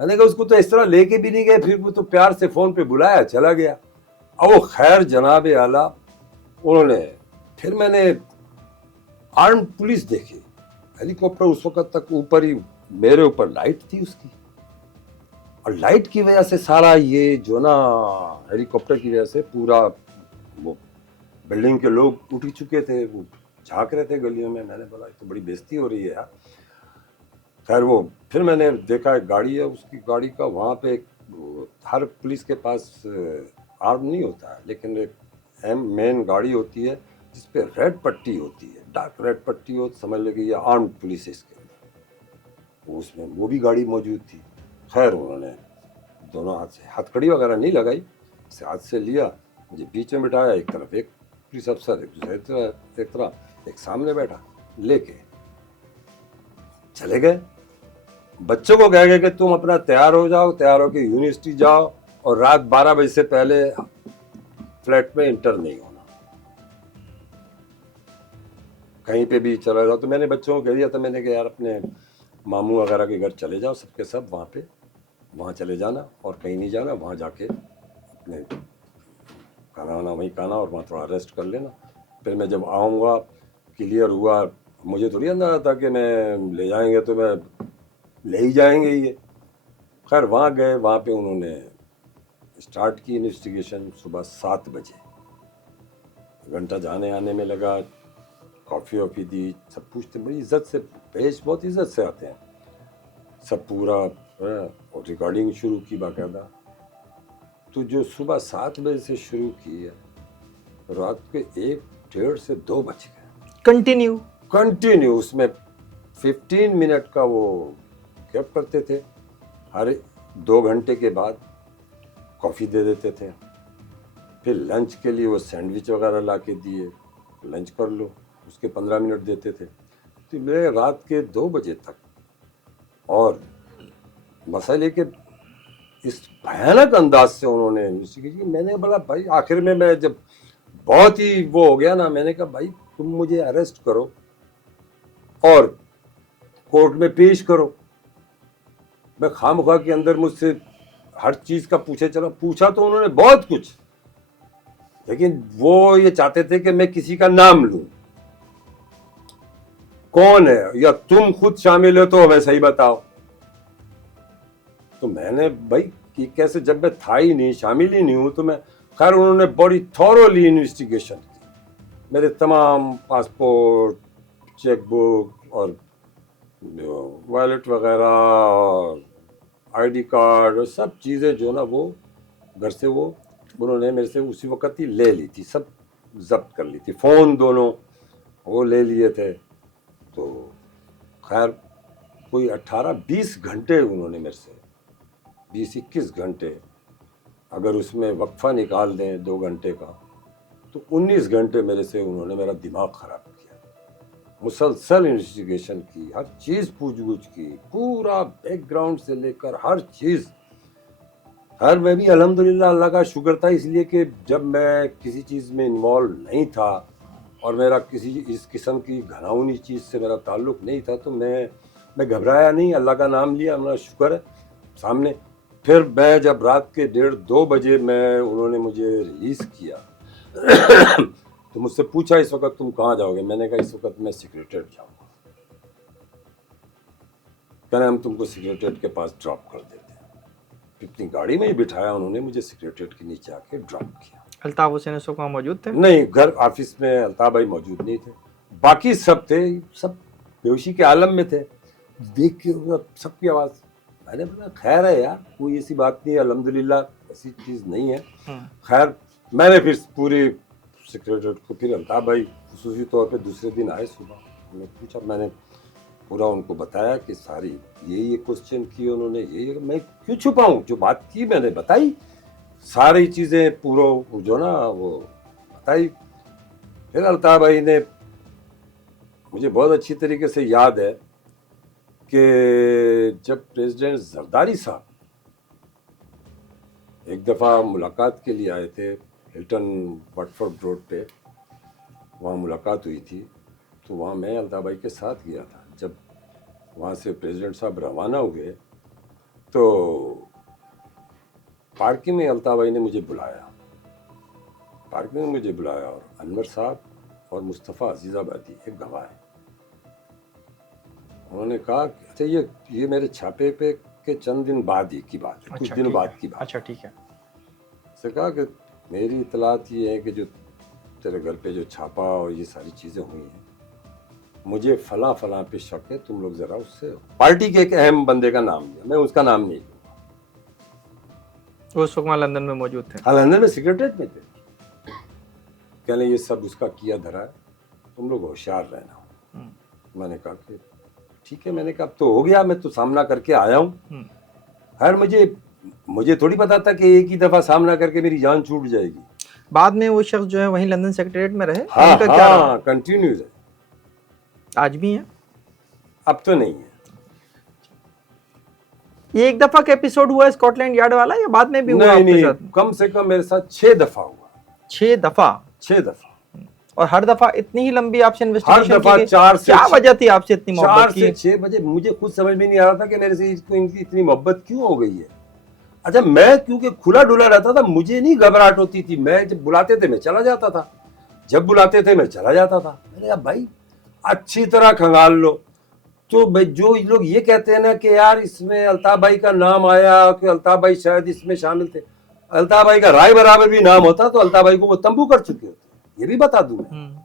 मैंने कहा उसको तो इस तरह लेके भी नहीं गए, फिर वो तो प्यार से फोन पे बुलाया, चला गया। अब वो खैर जनाब आला उन्होंने, फिर मैंने आर्म पुलिस देखी, हेलीकॉप्टर उस वक्त तक ऊपर ही, मेरे ऊपर लाइट थी उसकी, और लाइट की वजह से सारा ये जो ना, हेलीकॉप्टर की वजह से पूरा वो बिल्डिंग के लोग उठ चुके थे, वो झांक रहे थे गलियों में। मैंने बोला तो बड़ी बेइज्जती हो रही है यार। खैर वो फिर मैंने देखा एक गाड़ी है, उसकी गाड़ी का वहाँ पे हर पुलिस के पास आर्म नहीं होता है, लेकिन एक मेन गाड़ी होती है जिसपे रेड पट्टी होती है, डार्क रेड पट्टी हो, समझ लो कि ये आर्म्ड पुलिस है इसके अंदर। उसमें वो भी गाड़ी मौजूद थी। खैर उन्होंने दोनों हाथ से, हथकड़ी वगैरह नहीं लगाई, इसे हाथ से लिया, मुझे बीच में बिठाया, एक तरफ एक पुलिस अफसर, एक दूसरे तरह, एक सामने बैठा, लेके चले गए। बच्चों को कह गए कि तुम अपना तैयार हो जाओ, तैयार होकर यूनिवर्सिटी जाओ, और रात 12 बजे से पहले फ्लैट में इंटर नहीं होना, कहीं पे भी चला जाओ। तो मैंने बच्चों को कह दिया था, मैंने कहा यार अपने मामू वगैरह के घर चले जाओ, सबके सब वहाँ पे, वहाँ चले जाना और कहीं नहीं जाना, वहाँ जाके अपने खाना वाना वहीं खाना और वहाँ थोड़ा रेस्ट कर लेना। फिर मैं जब आऊँगा, क्लियर हुआ, मुझे थोड़ी अंदाजा था कि मैं ले जाएंगे तो मैं ले ही जाएंगे ये। खैर वहाँ गए, वहाँ पे उन्होंने स्टार्ट की इन्वेस्टिगेशन। सुबह 7 बजे, घंटा जाने आने में लगा, कॉफ़ी वॉफ़ी दी, सब पूछते, बड़ी इज्जत से, पेश बहुत इज्जत से आते हैं सब, पूरा और रिकॉर्डिंग शुरू की बाकायदा। तो जो सुबह 7 बजे से शुरू की है, रात के 1, 1:30 से 2 बज गए कंटिन्यू। उसमें 15 मिनट का वो गैप करते थे, हर 2 घंटे के बाद कॉफ़ी दे देते थे। फिर लंच के लिए वो सैंडविच वगैरह ला के दिए, लंच कर लो, उसके 15 मिनट देते थे। तो मेरे रात के 2 बजे तक, और मसले के इस भयानक अंदाज से उन्होंने इन्वेस्टिगेशन। मैंने बोला भाई, आखिर में मैं जब बहुत ही वो हो गया ना, मैंने कहा भाई तुम मुझे अरेस्ट करो और कोर्ट में पेश करो। मैं खामखा के अंदर मुझसे हर चीज़ का पूछा तो उन्होंने बहुत कुछ, लेकिन वो ये चाहते थे कि मैं किसी का नाम लूं, कौन है, या तुम खुद शामिल हो तो हमें सही बताओ। तो मैंने भाई कि कैसे, जब मैं था ही नहीं, शामिल ही नहीं हूं, तो मैं, खैर उन्होंने बड़ी थॉरोली इन्वेस्टिगेशन की, मेरे तमाम पासपोर्ट, चेकबुक और वॉलेट वगैरह और आईडी कार्ड और सब चीज़ें जो ना वो घर से वो उन्होंने मेरे से उसी वक्त ही ले ली थी, सब जब्त कर ली थी। फ़ोन दोनों वो ले लिए थे। तो खैर कोई 18-20 घंटे उन्होंने मेरे से, 20-21 घंटे, अगर उसमें वक्फा निकाल दें 2 घंटे का, तो 19 घंटे मेरे से उन्होंने मेरा दिमाग ख़राब किया। मुसलसल इन्वेस्टिगेशन की, हर चीज़ पूछ-गछ की, पूरा बैकग्राउंड से लेकर हर चीज़। खैर मैं भी अल्हम्दुलिल्लाह अल्लाह का शुक्र था, इसलिए कि जब मैं किसी चीज़ में इन्वॉल्व नहीं था और मेरा किसी इस किस्म की घनाउनी चीज़ से मेरा ताल्लुक़ नहीं था, तो मैं घबराया नहीं, अल्लाह का नाम लिया, मेरा शुक्र है सामने। फिर मैं जब रात के 1:30-2 बजे उन्होंने मुझे रिलीज़ किया तो मुझसे पूछा इस वक्त तुम कहाँ जाओगे? मैंने कहा इस वक्त मैं सेक्रेटरीट जाऊँगा। कहना हम तुमको सेक्रेटरीट के पास ड्रॉप कर देते हैं। अपनी गाड़ी में ही बिठाया उन्होंने, मुझे सेक्रेटरीट के नीचे आके ड्रॉप किया। अल्ताफ हुसैन उस वक्त वहाँ मौजूद थे? नहीं, घर ऑफिस में अल्ताफ भाई मौजूद नहीं थे, बाकी सब थे, सब बेहोशी के आलम में थे। देख के सबकी आवाज़, मैंने बोला खैर है यार, कोई ऐसी बात नहीं है, अल्हम्दुलिल्लाह ऐसी चीज़ नहीं है। खैर मैंने फिर पूरी सेक्रेटरीट को, फिर अल्ताफ भाई खुसूसी तौर पे दूसरे दिन आए सुबह, मैंने पूछा, मैंने पूरा उनको बताया कि सारी ये क्वेश्चन किए उन्होंने, ये मैं क्यों छुपाऊं, जो बात की मैंने बताई, सारी चीज़ें पूरा जो ना वो बताई। फिर अल्ताफ भाई ने, मुझे बहुत अच्छी तरीके से याद है कि जब प्रेसिडेंट जरदारी साहब एक दफ़ा मुलाकात के लिए आए थे हिल्टन वटफोर्ड रोड पे, वहाँ मुलाकात हुई थी, तो वहाँ मैं अल्ताफ भाई के साथ गया था। जब वहाँ से प्रेसिडेंट साहब रवाना हुए तो पार्किंग में अल्ताफ भाई ने मुझे बुलाया, पार्किंग में मुझे बुलाया, और अनवर साहब और मुस्तफ़ा अजीज़ाबादी एक गवाह है, उन्होंने कहा अच्छा ये मेरे छापे पे के चंद दिन बाद ही की बात है, कुछ दिन बाद की बात। अच्छा ठीक है। से कहा कि मेरी इतलात ये है कि जो तेरे घर पे जो छापा और ये सारी चीज़ें हुई हैं, मुझे फला फला पे शक है, तुम लोग ज़रा उससे, पार्टी के एक अहम बंदे का नाम लिया, मैं उसका नाम नहीं लूँगा। वो उस वक्त वहाँ लंदन में मौजूद थे? हाँ, लंदन में सेक्रेटरीट में थे। कहने ये सब उसका किया धरा है, तुम लोग होशियार रहना। मैंने कहा कि ठीक है, मैंने कहा अब तो हो गया, मैं तो सामना करके आया हूँ। खैर मुझे थोड़ी पता था कि एक ही दफ़ा सामना करके मेरी जान छूट जाएगी। बाद में वो शख्स जो है वहीं लंदन सेक्रेटरीट में रहे? हाँ हाँ, कंटिन्यूज है, आज भी है? अब तो नहीं है। ये एक दफा का एपिसोड हुआ है स्कॉटलैंड यार्ड वाला, या बाद में भी हुआ आपके नहीं, साथ? कम से कम मेरे साथ 6 दफा हुआ। 6 दफा? 6 दफा। और हर दफा इतनी ही लंबी आपसे इन्वेस्टिगेशन? हर दफा 4 से, क्या वजह थी आपसे इतनी मोहब्बत की? 4 से 6 बजे मुझे खुद समझ में नहीं आ रहा था कि मेरे से इसको इनकी इतनी मोहब्बत क्यों हो गई है। अच्छा, मैं क्योंकि खुला डुला रहता था, मुझे नहीं घबराहट होती थी, मैं जब बुलाते थे मैं चला जाता था, जब बुलाते थे मैं चला जाता था। मैंने कहा भाई अच्छी तरह खंगाल लो। तो जो लोग ये कहते हैं ना कि यार इसमें अल्ताफ भाई का नाम आया, कि अल्ताफ भाई शायद इसमें शामिल थे, अल्ताफ भाई का राय बराबर भी नाम होता तो अल्ताफ भाई को वो तंबू कर चुके होते। ये भी बता दूं मैं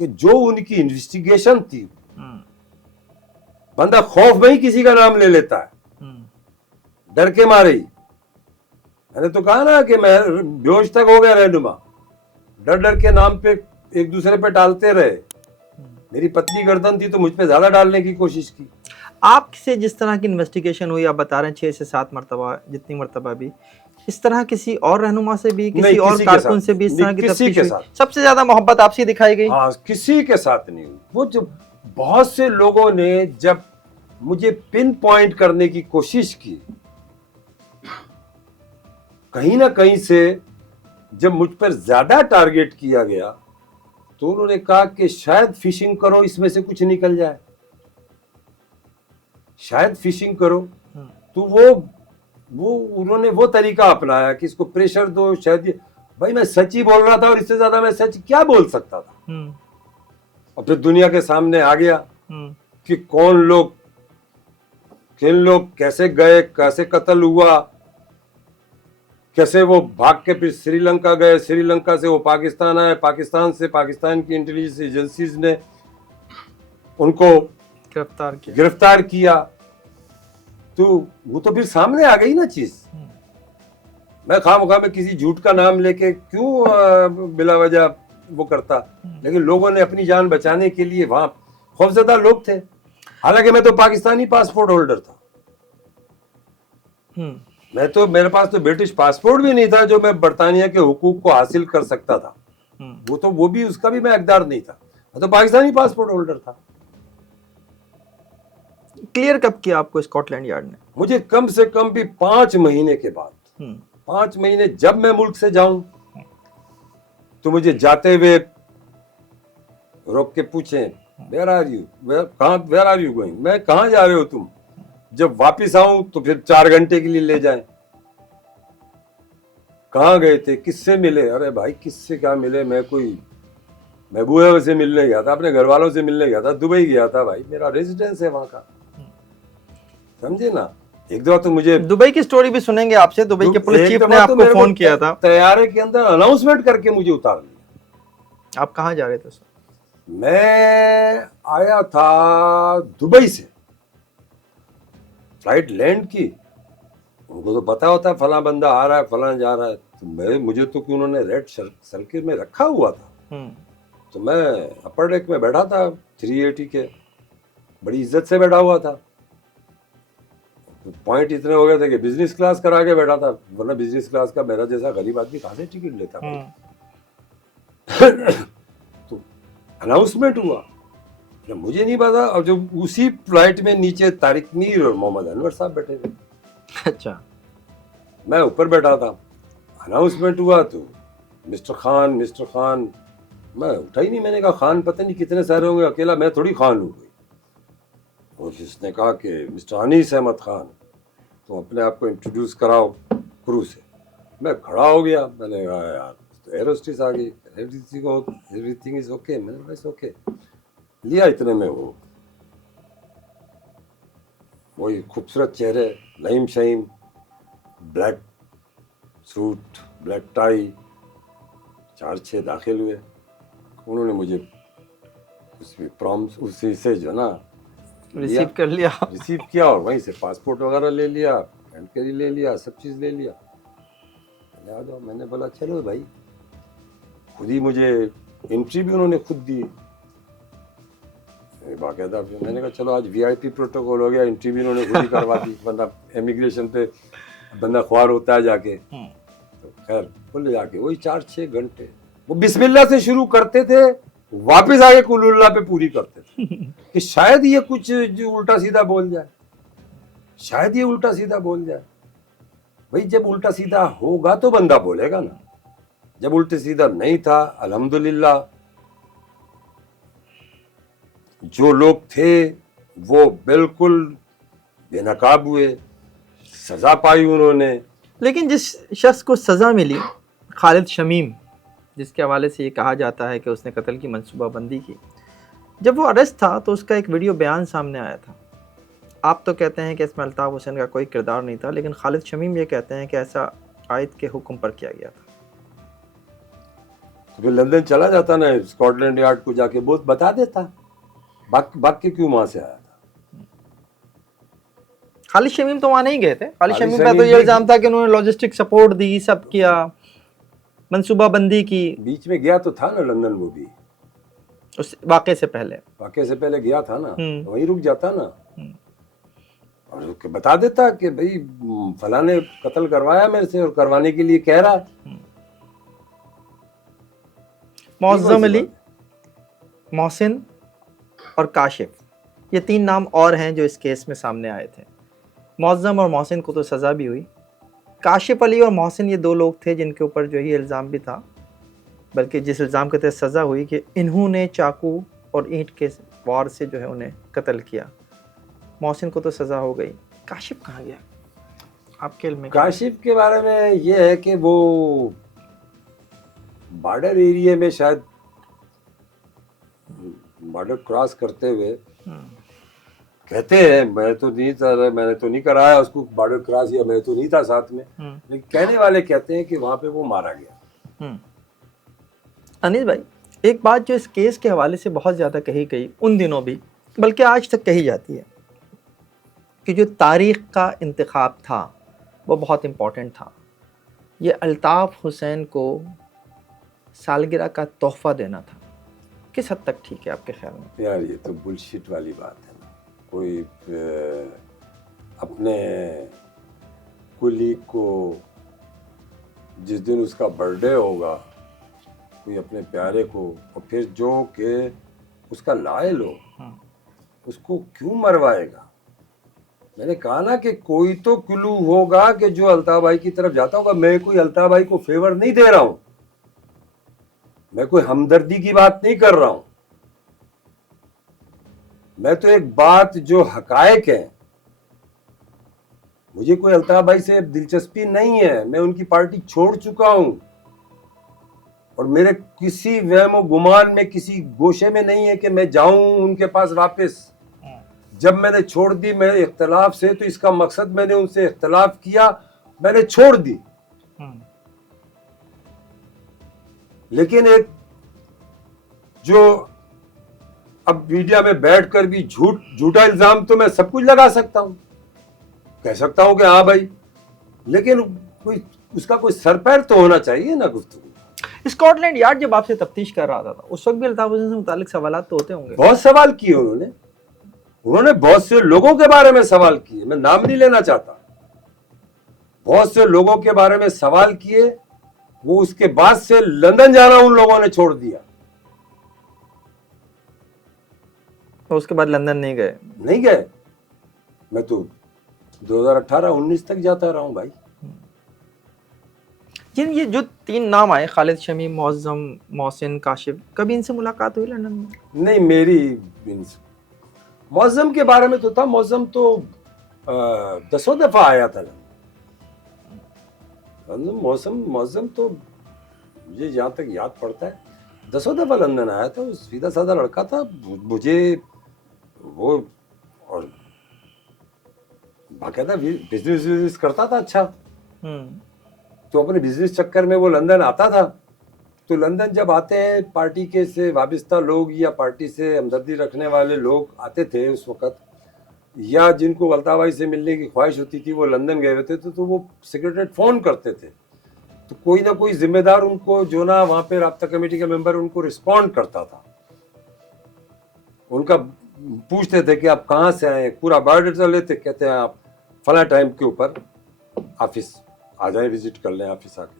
कि जो उनकी इन्वेस्टिगेशन थी, बंदा खौफ में ही किसी का नाम ले लेता है, डर के मारे ही। मैंने तो कहा ना कि मैं बेहोश तक हो गया रहनुमा, डर डर के नाम पे एक दूसरे पे डालते रहे। मेरी पतली गर्दन थी तो मुझ पे ज्यादा डालने की कोशिश की। आपसे जिस तरह की इन्वेस्टिगेशन हुई, आप बता रहे हैं 6 से 7 मरतबा, जितनी मरतबा भी, इस तरह किसी और रहनुमा से भी, किसी और कारकुन से भी इस तरह की तफ्तीश हुई? सबसे ज्यादा मोहब्बत आपसे दिखाई गई? हाँ, किसी के साथ नहीं हुई। वो जो बहुत से लोगों ने जब मुझे पिन पॉइंट करने की कोशिश की, कहीं ना कहीं से जब मुझ पर ज्यादा टारगेट किया गया, तो उन्होंने कहा कि शायद फिशिंग करो, इसमें से कुछ निकल जाए, शायद फिशिंग करो। तो वो उन्होंने वो तरीका अपनाया कि इसको प्रेशर दो, शायद भाई मैं सच ही बोल रहा था, और इससे ज्यादा मैं सच क्या बोल सकता था। और फिर दुनिया के सामने आ गया कि कौन लोग, किन लोग कैसे गए, कैसे कत्ल हुआ, कैसे वो भाग के फिर श्रीलंका गए, श्रीलंका से वो पाकिस्तान आए, पाकिस्तान से पाकिस्तान की इंटेलिजेंस एजेंसीज ने उनको गिरफ्तार किया। तो वो तो फिर सामने आ गई ना चीज। मैं खामखा में किसी झूठ का नाम लेके क्यों बिला वजह वो करता, लेकिन लोगों ने अपनी जान बचाने के लिए, वहां खौफजदा लोग थे। हालांकि मैं तो पाकिस्तानी पासपोर्ट होल्डर था, मेरे पास तो ब्रिटिश पासपोर्ट भी नहीं था जो मैं बरतानिया के हुकूक को हासिल कर सकता था। वो भी उसका भी मैं हकदार नहीं था, मैं तो पाकिस्तानी पासपोर्ट होल्डर था। क्लियर कब किया आपको स्कॉटलैंड यार्ड ने? मुझे कम से कम भी 5 महीने के बाद 5 महीने जब मैं मुल्क से जाऊं तो मुझे जाते हुए रोक के पूछें where are you, where are you going, मैं कहाँ जा रहे हो तुम। जब वापिस आऊं तो फिर 4 घंटे के लिए ले जाएं, कहाँ गए थे, किससे मिले। अरे भाई किससे क्या मिले, मैं कोई महबूबा से मिलने गया था, अपने घर वालों से मिलने गया था, दुबई गया था भाई, मेरा रेजिडेंस है वहां का, समझे ना। एक दफा तो मुझे दुबई की स्टोरी भी सुनेंगे आपसे, दुबई के पुलिस चीफ ने आपको फोन किया था, तैयारे के अंदर अनाउंसमेंट करके मुझे उतार लिया। आप कहाँ जा रहे थे सर? मैं आया था दुबई से, फ्लाइट लैंड की, उनको तो पता होता है फला बंदा आ रहा है, फला जा रहा है, तो मुझे तो कि उन्होंने रेड सर्किल में रखा हुआ था, तो मैं अपर डेक में बैठा था 380 के, बड़ी इज्जत से बैठा हुआ था। पॉइंट इतने हो गए थे कि बिजनेस क्लास करा के बैठा था, वरना बिजनेस क्लास का मेरा जैसा गरीब आदमी कहाँ से टिकट लेता। तो अनाउंसमेंट हुआ, मुझे नहीं पता, और जो उसी फ्लाइट में नीचे तारिक मीर और मोहम्मद अनवर साहब बैठे थे। अच्छा, मैं ऊपर बैठा था, अनाउंसमेंट हुआ तो मिस्टर खान, मिस्टर खान, मैं उठा ही नहीं, मैंने कहा खान पता नहीं कितने सारे होंगे, अकेला मैं थोड़ी खान हूँ। और जिसने कहा कि मिस्टर अनीस अहमद खान, तो अपने आप को इंट्रोड्यूस कराओ क्रू से। मैं खड़ा हो गया, मैंने कहा यार तो एरोस्टिस आ गई, एवरीथिंग इज ओके, मैंने बस ओके लिया। इतने में वो वही खूबसूरत चेहरे, Naeem Shaheem, black suit, black tie, 4-6 दाखिल हुए। उन्होंने मुझे उसी से जो ना रिसीव कर लिया, रिसीव किया, और वहीं से पासपोर्ट वगैरह ले लिया, हैंड कैरी ले लिया, सब चीज़ ले लिया। आ जाओ, मैंने बोला चलो भाई, खुद ही मुझे एंट्री भी उन्होंने खुद दी बाकायदा। मैंने कहा चलो आज वीआईपी प्रोटोकॉल हो गया, एंट्री भी उन्होंने खुद ही करवा दी, बंदा इमिग्रेशन पे बंदा ख्वार होता है जाके, तो खैर बोले जाके वही 4-6 घंटे वो बिस्मिल्लाह से शुरू करते थे, वापस आके कुल्लुल्लाह पे पूरी करते थे कि शायद ये कुछ जो उल्टा सीधा बोल जाए, शायद ये उल्टा सीधा बोल जाए। भाई जब उल्टा सीधा होगा तो बंदा बोलेगा ना, जब उल्टा सीधा नहीं था अल्हम्दुलिल्लाह जो लोग थे वो बिल्कुल बेनकाब हुए, सजा पाई उन्होंने। लेकिन जिस शख्स को सज़ा मिली, खालिद शमीम, जिसके हवाले से ये कहा जाता है कि उसने कत्ल की मंसूबाबंदी की, जब वो अरेस्ट था तो उसका एक वीडियो बयान सामने आया था। आप तो कहते हैं कि इसमें अल्ताफ़ हुसैन का कोई किरदार नहीं था, लेकिन खालिद शमीम ये कहते हैं कि ऐसा आयत के हुक्म पर किया गया था। तो फिर लंदन चला जाता ना, स्कॉटलैंड यार्ड को जाके बहुत बता देता, बाक के क्यों वहां से आया था। खालिद शमीम तो वहाँ नहीं गए थे, खालिद शमीम का तो ये इल्ज़ाम था कि उन्होंने लॉजिस्टिक सपोर्ट दी, सब किया, मंसूबाबंदी की। बीच में गया तो था ना लंदन, वो भी उस वाक़े से पहले गया था ना, तो वहीं रुक जाता ना और बता देता कि भाई फला ने कत्ल करवाया मेरे से और करवाने के लिए कह रहा। मौज़्ज़म अली, मोहसिन और काशिफ, ये 3 नाम और हैं जो इस केस में सामने आए थे। मौज़्ज़म और मोहसिन को तो सज़ा भी हुई, काशिफ अली और मोहसिन ये 2 लोग थे जिनके ऊपर जो ये इल्ज़ाम भी था, बल्कि जिस इल्ज़ाम के तहत सज़ा हुई कि इन्होंने चाकू और ईंट के वार से जो है उन्हें कत्ल किया। मोहसिन को तो सज़ा हो गई, काशिफ कहाँ गया आपके इल्म में? काशिफ के बारे में ये है कि वो बॉर्डर एरिया में शायद बॉर्डर क्रॉस करते हुए कहते हैं, मैं तो नहीं था, मैंने तो नहीं कराया उसको बॉर्डर क्रॉस, या मैं तो नहीं था साथ में, लेकिन कहने वाले कहते हैं कि वहां पे वो मारा गया। अनीस भाई, एक बात जो इस केस के हवाले से बहुत ज़्यादा कही गई उन दिनों भी, बल्कि आज तक कही जाती है, कि जो तारीख़ का इंतखाब था वो बहुत इम्पोर्टेंट था। ये अल्ताफ़ हुसैन को सालगिरह का तोहफ़ा देना था, किस हद तक ठीक है आपके ख्याल में? यार ये तो बुलशिट वाली बात है ना, कोई अपने कुलीग को जिस दिन उसका बर्थडे होगा, कोई अपने प्यारे को, और फिर जो कि उसका लायल हो उसको क्यों मरवाएगा। मैंने कहा ना कि कोई तो क्लू होगा कि जो अल्ताफ भाई की तरफ जाता होगा। मैं कोई अल्ताफ भाई को फेवर नहीं दे रहा हूं, मैं कोई हमदर्दी की बात नहीं कर रहा हूं। मैं तो एक बात जो हकायक है, मुझे कोई अल्ताफ भाई से दिलचस्पी नहीं है। मैं उनकी पार्टी छोड़ चुका हूं और मेरे किसी वहम और गुमान में, किसी गोशे में नहीं है कि मैं जाऊं उनके पास वापस। जब मैंने छोड़ दी मेरे इख्तलाफ से, तो इसका मकसद मैंने उनसे इख्तलाफ किया, मैंने छोड़ दी। लेकिन एक जो अब मीडिया में बैठकर भी झूठा इल्जाम तो मैं सब कुछ लगा सकता हूं, कह सकता हूं कि हाँ भाई, लेकिन कोई उसका कोई सर पैर तो होना चाहिए ना गुफ्तगू। स्कॉटलैंड यार्ड जब आपसे तफ्तीश कर रहा था उस वक्त भी अल्ताफ हुसैन से मुतालिक सवाल तो होते होंगे? बहुत सवाल किए उन्होंने बहुत से लोगों के बारे में सवाल किए, मैं नाम नहीं लेना चाहता। बहुत से लोगों के बारे में सवाल किए, वो उसके बाद से लंदन जाना उन लोगों ने छोड़ दिया। तो उसके बाद लंदन नहीं गए। मैं तो 2018-19 तक जाता रहा हूं भाई। जिन ये जो 3 नाम आए, खालिद शमी, मौज़म, मोहसिन, काशिफ, कभी इनसे मुलाकात हुई लंदन में? नहीं, मेरी मौज़म के बारे में तो था। मौज़म तो 10 दफा आया था लंदन। मौज़म तो मुझे जहां तक याद पड़ता है 10 दफा लंदन आया था। सीधा साधा लड़का था, मुझे वो और बाकायदा बिजनेस करता था अच्छा। तो अपने बिजनेस चक्कर में वो लंदन आता था। तो लंदन जब आते हैं, पार्टी के से वाबस्ता लोग या पार्टी से हमदर्दी रखने वाले लोग आते थे उस वक़्त, या जिनको अल्ताफ भाई से मिलने की ख्वाहिश होती थी, वो लंदन गए होते थे, तो वो सेक्रेटरीट फ़ोन करते थे। तो कोई ना कोई जिम्मेदार उनको, जो ना वहाँ पे राब्ता कमेटी का मेंबर, उनको रिस्पॉन्ड करता था। उनका पूछते थे कि आप कहाँ से आए, पूरा बायोडाटा लेते, कहते हैं आप फला टाइम के ऊपर ऑफिस आ जाए, विजिट कर लें ऑफिस आके।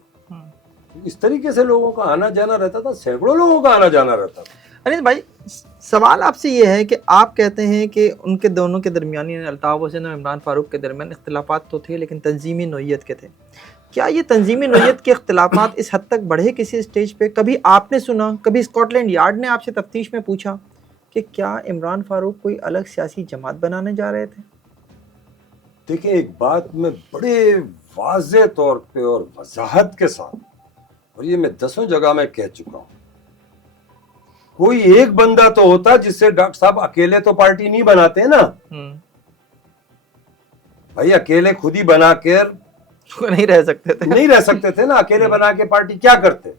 इस तरीके से लोगों का आना जाना रहता था, सैकड़ों लोगों का आना जाना रहता था। अनिल भाई, सवाल आपसे ये है कि आप कहते हैं कि उनके दोनों के दरमियान, अल्ताफ हुसैन और इमरान फारूक के दरमियान इख्तिलाफात तो थे, लेकिन तंजीमी नोयत के थे। क्या ये तंजीमी नोयत के इख्तिलाफात इस हद तक बढ़े किसी स्टेज पे? कभी आपने सुना, कभी स्कॉटलैंड यार्ड ने आपसे तफ्तीश में पूछा कि क्या इमरान फारूक कोई अलग सियासी जमात बनाने जा रहे थे? देखिए, एक बात मैं बड़े वाज़े तौर पे और वजाहत के साथ, और ये मैं 10 जगह में कह चुका हूं, कोई एक बंदा तो होता जिससे डॉक्टर साहब अकेले तो पार्टी नहीं बनाते ना भाई। अकेले खुद ही बना कर नहीं रह सकते थे ना। अकेले बना के पार्टी क्या करते?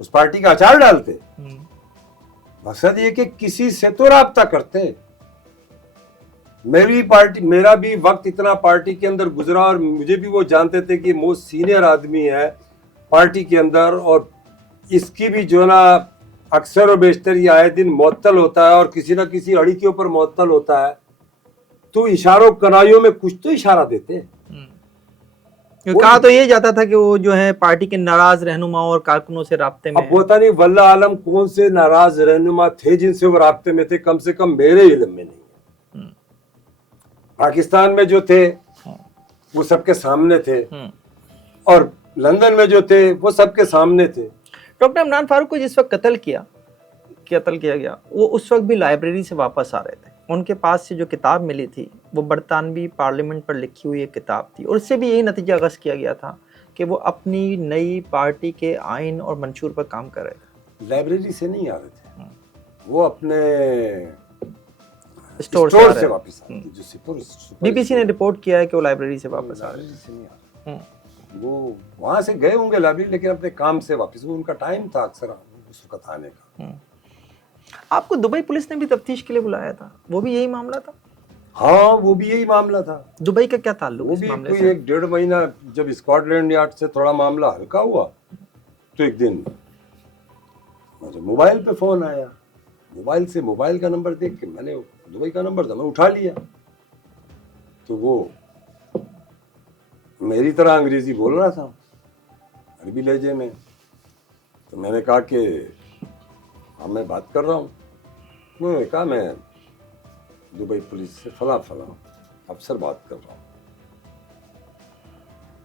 उस पार्टी का अचार डालते। मकसद ये कि किसी से तो राब्ता करते। मेरा भी वक्त इतना पार्टी के अंदर गुजरा, और मुझे भी वो जानते थे कि मोस्ट सीनियर आदमी है पार्टी के अंदर, और इसकी भी जो ना अक्सर और बेशतर ये आए दिन मुअत्तल होता है और किसी ना किसी अड़ी के ऊपर मुअत्तल होता है। तो इशारों कनाइयों में कुछ तो इशारा देते। कहा तो ये जाता था कि वो जो है पार्टी के नाराज रहनुमाओं और कारकुनों से राब्ते में। अब पता नहीं वल्लाह आलम कौन से नाराज रहनुमा थे जिनसे वो राब्ते में थे, कम से कम मेरे इल्म में नहीं। पाकिस्तान में जो थे वो सबके सामने थे, और लंदन में जो थे वो सबके सामने थे। डॉक्टर इमरान फारूक को जिस वक्त कत्ल किया गया, वो उस वक्त भी लाइब्रेरी से वापस आ रहे थे। उनके पास से जो किताब मिली थी वो बरतानवी पार्लियामेंट पर लिखी हुई एक किताब थी, और उससे भी यही नतीजा गश किया गया था कि वो अपनी नई पार्टी के आइन और मंशूर पर काम कर रहे थे। लाइब्रेरी से नहीं आ रहे थे, वो अपने स्टोर से वापस आ रहे थे। बीबीसी ने रिपोर्ट किया है कि वो लाइब्रेरी से वापस आ रहे थे। वो वहां से गए होंगे लाइब्रेरी, लेकिन अपने काम से वापस, वो उनका टाइम था अक्सर उस वक्त आने का। आपको दुबई पुलिस ने भी तफ्तीश के लिए बुलाया था, वो भी यही मामला था? हाँ, वो भी यही मामला था। दुबई का क्या ताल्लुक वो इस भी मामले कोई से? 1-1.5 महीना जब स्कॉटलैंड यार्ड से थोड़ा मामला हल्का हुआ, तो एक दिन मुझे मोबाइल पे फोन आया। मोबाइल का नंबर देख के, मैंने दुबई का नंबर था, मैं उठा लिया। तो वो मेरी तरह अंग्रेजी बोल रहा था, अरबी लहजे में। तो मैंने कहा कि हाँ, मैं बात कर रहा हूँ। उन्होंने कहा दुबई पुलिस से फला फला अफसर बात कर रहा हूँ,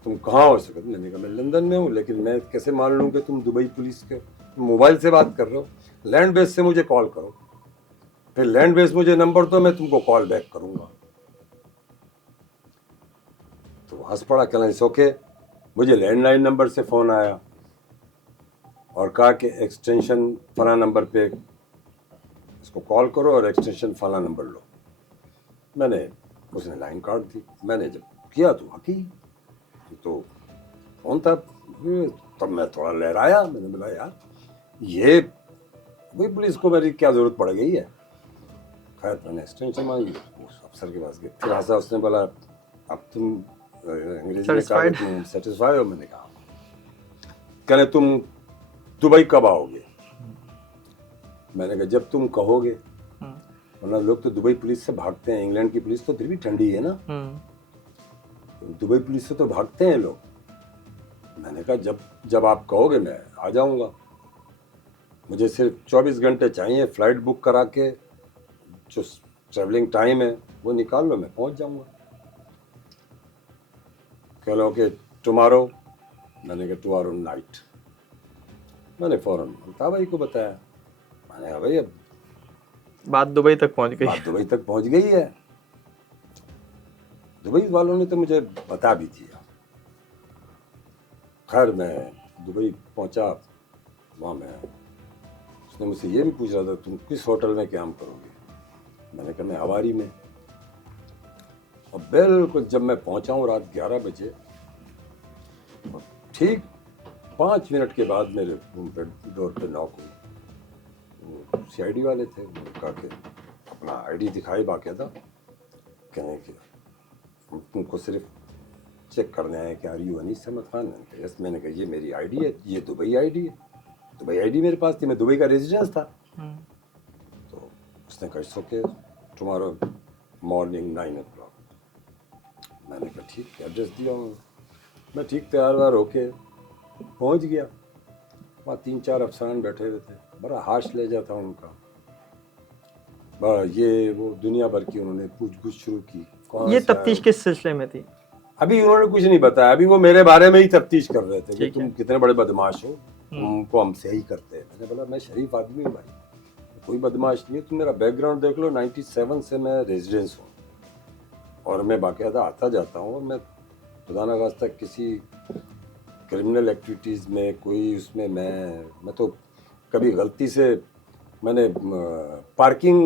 तुम कहाँ हो सकते? मैंने कहा मैं लंदन में हूँ, लेकिन मैं कैसे मान लूँ कि तुम दुबई पुलिस के मोबाइल से बात कर रहे हो? लैंड बेस से मुझे कॉल करो, फिर लैंड बेस मुझे नंबर दो, मैं तुमको कॉल बैक करूँगा। तो हंस पड़ा, कहना ओके। मुझे लैंडलाइन नंबर से फ़ोन आया और कहा कि एक्सटेंशन फला नंबर पे इसको कॉल करो और एक्सटेंशन फला नंबर लो। मैंने, उसने लाइन काट दी। मैंने जब किया तो वाकई तो फोन था। तब मैं थोड़ा लहराया, मैंने बोला यार ये वही पुलिस को मेरी क्या जरूरत पड़ गई है। खैर मैंने एक्सटेंशन मांगी, उस अफसर के पास गए, फिर ऐसा उसने बोला अब तुम अंग्रेजी में कहा कि तुम सेटिस्फाई हो? मैंने कहा कहने तुम दुबई कब आओगे? मैंने कहा जब तुम कहोगे, वरना लोग तो दुबई पुलिस से भागते हैं। इंग्लैंड की पुलिस तो फिर भी ठंडी है ना, दुबई पुलिस से तो भागते हैं लोग। मैंने कहा जब आप कहोगे मैं आ जाऊंगा, मुझे सिर्फ 24 घंटे चाहिए, फ्लाइट बुक करा के जो ट्रैवलिंग टाइम है वो निकाल लो, मैं पहुंच जाऊंगा। कह लो कि टुमारो, मैंने कहा टुमारो नाइट। मैंने फौरन अल्ताफ भाई को बताया, मैंने कहा भाई अब बात दुबई तक पहुंच गई। बात दुबई तक पहुंच गई है। दुबई वालों ने तो मुझे बता भी दिया। खैर मैं दुबई पहुंचा, वहाँ मैं, उसने मुझसे ये भी पूछ रहा था तुम किस होटल में काम करोगे? मैंने कहा मैं हवारी में। और बिल्कुल जब मैं पहुंचा हूँ रात 11 बजे, ठीक 5 मिनट के बाद मेरे रूम पे डोर पे नॉक हुई। CID वाले थे, कहा कि अपना ID दिखाई बाकायदा, कहने कि तुमको सिर्फ चेक करने आए कि are you Anis Ahmad Khan? Yes. मैंने कहा ये मेरी ID है, ये दुबई ID है। दुबई ID मेरे पास थी, मैं दुबई का रेजिडेंस था। तो उसने कहा it's okay, tomorrow morning 9 o'clock। मैंने कहा ठीक, एड्रेस दिया मैं, ठीक तैयार वार होके पहुंच गया। वहाँ 3-4 अफसरान बैठे हुए थे, बड़ा हाश ले जाता उनका, बड़ा ये वो दुनिया भर की उन्होंने पूछ-गुछ शुरू की। ये तफ्तीश किस सिलसिले में थी? अभी उन्होंने कुछ नहीं बताया, अभी वो मेरे बारे में ही तफ्तीश कर रहे थे कि तुम कितने बड़े बदमाश हो, तुमको हम सही करते हैं। मैंने बोला मैं शरीफ आदमी हूँ भाई, कोई बदमाश नहीं है, तुम मेरा बैकग्राउंड देख लो, 97 से मैं रेजिडेंस हूँ और मैं बाकायदा आता जाता हूँ। और मैं खुदा न खास्ता किसी क्रिमिनल एक्टिविटीज़ में कोई उसमें मैं तो कभी गलती से मैंने पार्किंग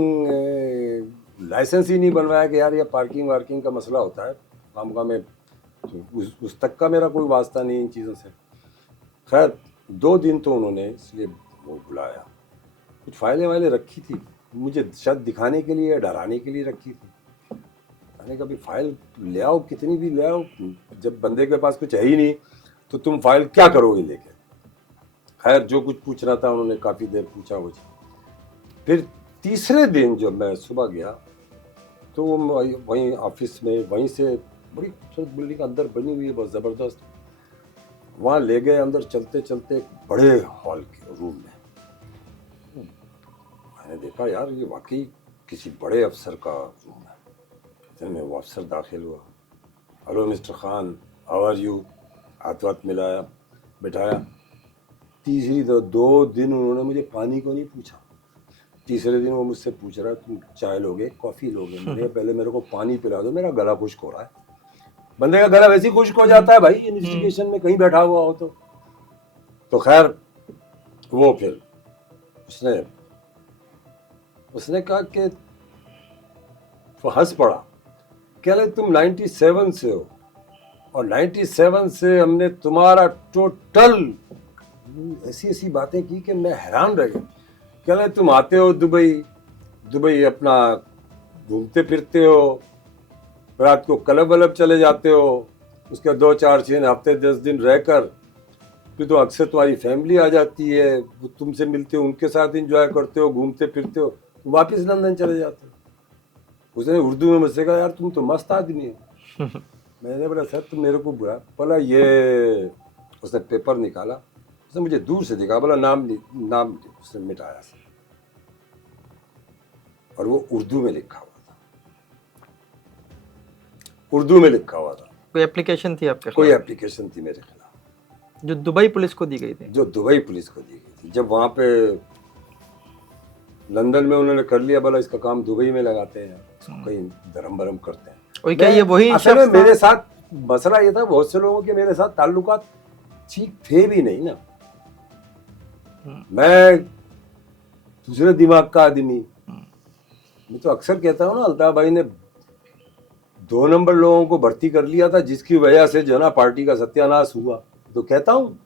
लाइसेंस ही नहीं बनवाया कि यार ये पार्किंग वार्किंग का मसला होता है काम में, उस तक का मेरा कोई वास्ता नहीं इन चीज़ों से। खैर 2 दिन तो उन्होंने इसलिए वो बुलाया, कुछ फाइलें वाइलें रखी थी, मुझे शायद दिखाने के लिए, डराने के लिए रखी थी। मैंने कहा फाइल ले आओ, कितनी भी ले आओ, जब बंदे के पास कुछ है ही नहीं तो तुम फाइल क्या करोगे लेके? खैर जो कुछ पूछना था उन्होंने काफ़ी देर पूछा मुझे। फिर तीसरे दिन जब मैं सुबह गया तो वो वहीं ऑफिस में, वहीं से बड़ी खूबसूरत बिल्डिंग अंदर बनी हुई है, बहुत ज़बरदस्त, वहाँ ले गए अंदर चलते चलते बड़े हॉल के रूम में। मैंने देखा यार ये वाकई किसी बड़े अफसर का रूम है। इतने में वो अफसर दाखिल हुआ, hello mister Khan, how are you, हाथ वाथ मिलाया, बैठाया। तीसरी 2 दिन उन्होंने मुझे पानी को नहीं पूछा। तीसरे दिन वो मुझसे पूछ रहा है तुम चाय लोगे, कॉफ़ी लोगे? मैंने पहले मेरे को पानी पिला दो, मेरा गला खुश्क हो रहा है। बंदे का गला वैसे ही खुश्क हो जाता है भाई इन्वेस्टिगेशन में कहीं बैठा हुआ हो तो खैर वो फिर उसने कहा कि वो हंस पड़ा, कह रहे तुम 97 से हो और 97 से हमने तुम्हारा टोटल ऐसी ऐसी बातें की कि मैं हैरान रह गया। कह रहे तुम आते हो दुबई अपना घूमते फिरते हो, रात को क्लब वलब चले जाते हो, उसके 2-4-6 हफ्ते 10 दिन रहकर फिर तो अक्सर तुम्हारी फैमिली आ जाती है, वो तुमसे मिलते हो, उनके साथ एंजॉय करते हो, घूमते फिरते हो, वापस लंदन चले जाते हो। उसने उर्दू में मुझसे कहा यार तुम तो मस्त आदमी हो। मैंने बोला सर तुम मेरे को बुरा बोला, ये उसने पेपर निकाला, उसने मुझे दूर से दिखा, बोला नाम उसने मिटाया और वो उर्दू में लिखा हुआ था। उर्दू में लिखा हुआ था। कोई एप्लीकेशन थी आपके कोई खिलाफ एप्लीकेशन थी मेरे खिलाफ जो दुबई पुलिस को दी गई थी? जो दुबई पुलिस को दी गई थी। जब वहाँ पे लंदन में उन्होंने कर लिया, बोला इसका काम दुबई में लगाते हैं, इसको कहीं धर्म भरम करते हैं। और क्या ये वही असल में शख्स था? मेरे साथ मसला ये था, बहुत से लोगों के मेरे साथ ताल्लुकात ठीक थे भी नहीं ना। मैं दूसरे दिमाग का आदमी। मैं तो अक्सर कहता हूँ ना, अल्ताफ भाई ने 2 नंबर लोगों को भर्ती कर लिया था, जिसकी वजह से जो ना पार्टी का सत्यानाश हुआ। तो कहता हूँ,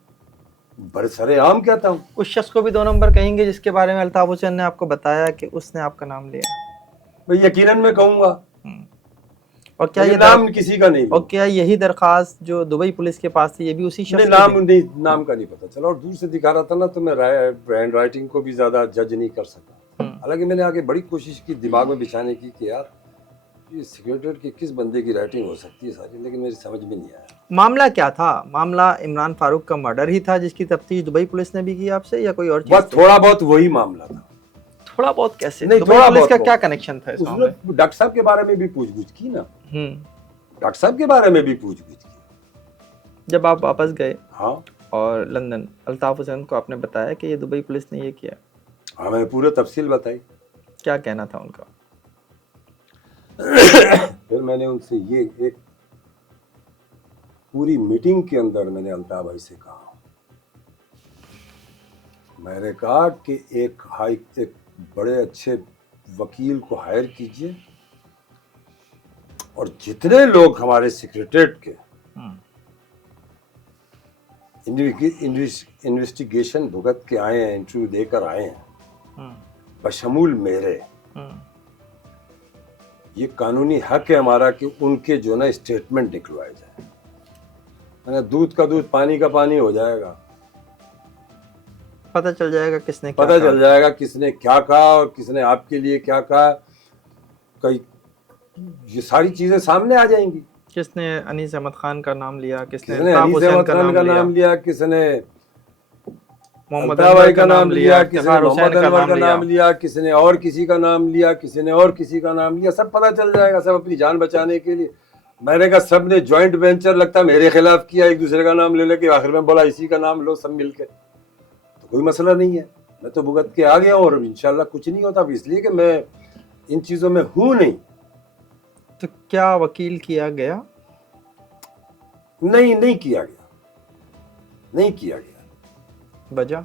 बरसरेआम कहता हूँ। उस शख्स को भी 2 नंबर कहेंगे जिसके बारे में अल्ताफ हुसैन ने आपको बताया कि उसने आपका नाम लिया? मैं यकीनन मैं कहूँगा। और क्या ये नाम किसी का नहीं। और क्या यही दरखास्त जो दुबई पुलिस के पास थी ये भी उसी शख्स की नाम थी? नहीं, नाम का नहीं पता चला। और दूर से दिखा रहा था ना, तो मैं हैंड राइटिंग को भी ज्यादा जज नहीं कर सका। हालांकि मैंने आगे बड़ी कोशिश की दिमाग में बिछाने की कि यार ये सेक्रेटरी की किस बंदे की राइटिंग हो सकती है सारी, लेकिन मेरी समझ में नहीं आया। मामला क्या था? मामला इमरान फारूक का मर्डर ही था जिसकी तफ्तीश दुबई पुलिस ने भी की आपसे, या कोई और चीज? बस थोड़ा बहुत वही मामला था। थोड़ा बहुत कैसे? नहीं, दुबई पुलिस का क्या कनेक्शन था इसमें? डॉक्टर साहब के बारे में भी पूछगछ की ना। डॉक्टर साहब के बारे में भी पूछगछ की। जब आप वापस गए हाँ और लंदन, अल्ताफ हुसैन को आपने बताया कि ये दुबई पुलिस ने ये किया? हाँ, मैंने पूरे तफसील बताई। क्या कहना था उनका? फिर मैंने उनसे ये एक पूरी मीटिंग के अंदर मैंने अल्ताफ भाई से कहा, मैंने कहा कि एक बड़े अच्छे वकील को हायर कीजिए और जितने लोग हमारे सेक्रेटरीट के इन्वेस्टिगेशन भुगत के आए हैं, इंटरव्यू देकर आए हैं, बशमूल मेरे, ये कानूनी हक है हमारा कि उनके जो ना स्टेटमेंट निकलवाए जाए। मैंने दूध का दूध पानी का पानी हो जाएगा, पता चल जाएगा किसने क्या पता चल जाएगा किसने क्या कहा और किसने आपके लिए क्या कहा। कई ये सारी चीजें सामने आ जाएंगी। किसने अनीस अहमद खान का नाम लिया, किसने अनीस अहमद खान का नाम लिया, किसने मोहम्मद भाई का नाम लिया, किसने मोहम्मद अनवर का नाम लिया, किसने और किसी का नाम लिया, किसने और किसी का नाम लिया। सब पता चल जाएगा, सब अपनी जान बचाने के लिए। मैंने कहा सब ने ज्वाइंट वेंचर लगता मेरे खिलाफ किया, एक दूसरे का नाम ले लेके आखिर में बोला इसी का नाम लो सब मिलके। तो कोई मसला नहीं है, मैं तो भुगत के आ गया हूँ और इंशाल्लाह कुछ नहीं होता, इसलिए कि मैं इन चीजों में हूँ नहीं। तो क्या वकील किया गया? नहीं किया गया, नहीं किया गया। वजह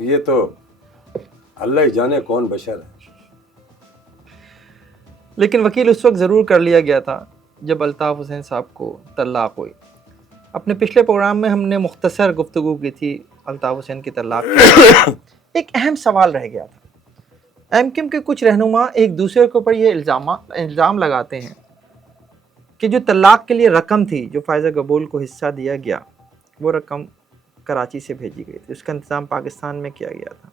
ये तो अल्लाह ही जाने कौन बशर है। लेकिन वकील उस वक्त ज़रूर कर लिया गया था जब अल्ताफ हुसैन साहब को तलाक हुई। अपने पिछले प्रोग्राम में हमने मुख्तसर गुफ्तगू की थी अल्ताफ हुसैन की तलाक की। एक अहम सवाल रह गया था। एमक्यूएम के कुछ रहनुमा एक दूसरे के ऊपर ये इल्ज़ाम लगाते हैं कि जो तलाक के लिए रकम थी जो फ़ायज़ा कबूल को हिस्सा दिया गया, वो रकम कराची से भेजी गई थी, उसका इंतज़ाम पाकिस्तान में किया गया था।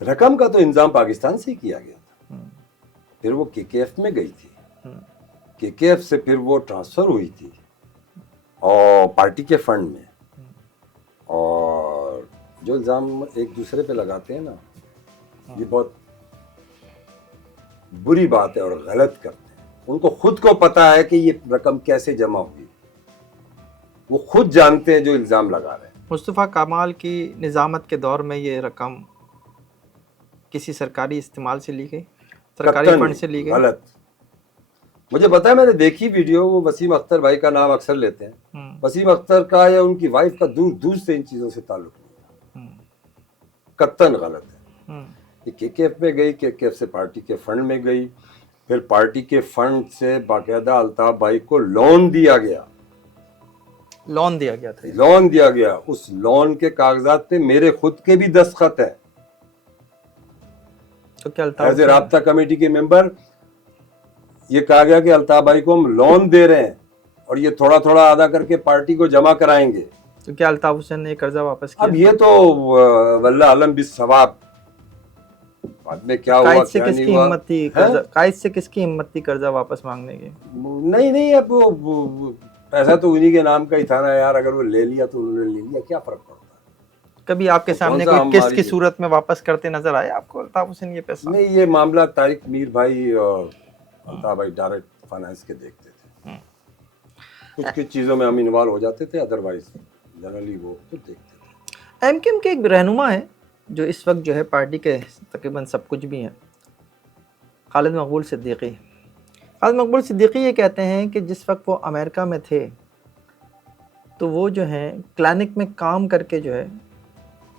रकम का तो इंतजाम पाकिस्तान से ही किया गया था, फिर वो केकेएफ में गई थी, केकेएफ से फिर वो ट्रांसफर हुई थी और पार्टी के फंड में। और जो इल्ज़ाम एक दूसरे पे लगाते हैं ना, ये बहुत बुरी बात है और गलत करते हैं। उनको खुद को पता है कि ये रकम कैसे जमा हुई, वो खुद जानते हैं जो इल्ज़ाम लगा रहे हैं। मुस्तफ़ा कमाल की निज़ामत के दौर में ये रकम किसी सरकारी इस्तेमाल से ली गई, सरकारी फंड से ली गई? गलत। मुझे पता है, मैंने देखी वीडियो, वो वसीम अख्तर भाई का नाम अक्सर लेते हैं। वसीम अख्तर का या उनकी वाइफ का दूर दूर से इन चीज़ों से ताल्लुक नहीं था, कत्तन गलत है। ये केकेएफ में गई, केकेएफ से पार्टी के फंड में गई, फिर पार्टी के फंड से बाकायदा अल्ताफ भाई को लोन दिया गया। लोन दिया गया था? लोन दिया गया। उस लोन के कागजात पे मेरे खुद के भी दस्तखत है। तो क्या अल्ताफ एज ए राब्ता कमेटी के मेंबर ये कहा गया कि अल्ताफ भाई को हम लोन दे रहे हैं और ये थोड़ा थोड़ा अदा करके पार्टी को जमा कराएंगे। तो क्या अल्ताफ हुसैन ने कर्जा वापस किया? अब ये तो वल्लाह आलम बिस सवाब, बाद में क्या हुआ क्या नहीं हुआ। कायद से किसकी हिम्मत थी कर्जा वापस मांगने की? नहीं, अब वो पैसा तो उन्हीं के नाम का ही था ना यार, अगर वो ले लिया तो उन्होंने ले लिया, क्या फर्क पड़ता है। कभी आपके सामने कोई किस्त की सूरत में वापस करते नजर आए आपको अल्ताफ हुसैन ये पैसा? नहीं, ये मामला तारिक मीर भाई और अल्ताफ भाई डायरेक्ट फाइनेंस के देखते थे, कुछ कुछ चीज़ों में हम इन्वॉल्व हो जाते थे, अदरवाइज जनरली वो खुद देखते थे। एमक्यूएम के एक रहनुमा है जो इस वक्त जो है पार्टी के तकरीबन सब कुछ भी हैं, खालिद मकबूल सिद्दीकी। खालिद मकबूल सिद्दीकी ये कहते हैं कि जिस वक्त वो अमेरिका में थे तो वो जो है क्लिनिक में काम करके जो है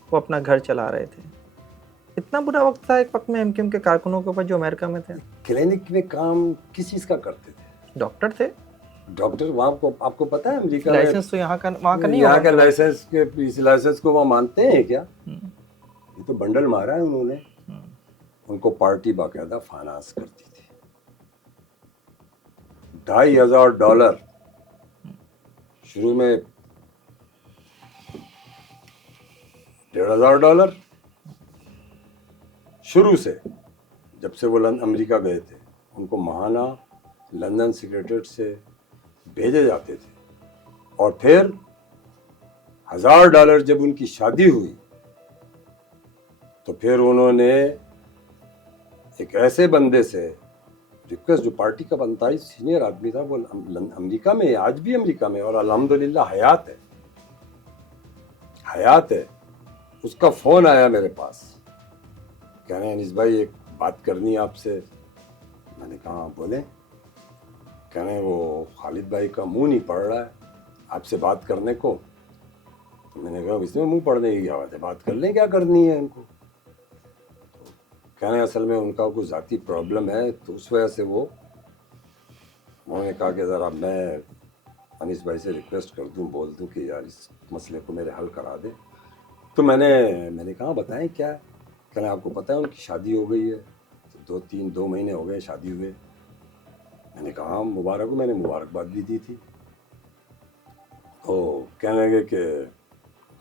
वो अपना घर चला रहे थे। इतना बुरा वक्त था एक वक्त में एमक्यूएम के कारकुनों के ऊपर जो अमेरिका में थे। क्लिनिक में काम किस चीज़ का करते थे? डॉक्टर थे। डॉक्टर वहाँ को आपको पता है अमेरिका में लाइसेंस तो यहाँ का वहाँ का नहीं यहाँ होगा। का लाइसेंस के इस लाइसेंस को वो मानते हैं क्या? ये तो बंडल मारा है उन्होंने। उनको पार्टी बाकायदा फाइनेंस करती थी। $2,500 शुरू में, $1,500 शुरू से। जब से वो अमेरिका गए थे उनको महाना लंदन सेक्रेटरीट से भेजे जाते थे, और फिर $1,000 जब उनकी शादी हुई तो फिर उन्होंने एक ऐसे बंदे से रिक्वेस्ट, जो पार्टी का बनता ही सीनियर आदमी था, वो अमेरिका में, आज भी अमेरिका में, और अल्हम्दुलिल्लाह हयात है। उसका फ़ोन आया मेरे पास, कह रहे हैं अनीस भाई एक बात करनी है आपसे। मैंने कहा बोले। कह रहे हैं वो खालिद भाई का मुंह नहीं पड़ रहा है आपसे बात करने को। तो मैंने कहा इसमें मुंह पड़ने की क्या बात है, बात कर लें, क्या करनी है इनको। कह रहे हैं असल में उनका कोई ज़ाती प्रॉब्लम है, तो उस वजह से वो, उन्होंने कहा कि ज़रा मैं अनीस भाई से रिक्वेस्ट कर दूं, बोल दूं कि यार इस मसले को मेरे हल करा दे। तो मैंने कहा बताएं क्या है। कह रहे हैं आपको पता है उनकी शादी हो गई है, तो 2 महीने हो गए शादी हुए। मैंने कहा मुबारक हो, मैंने मुबारकबाद भी दी थी। तो कहने लगे कि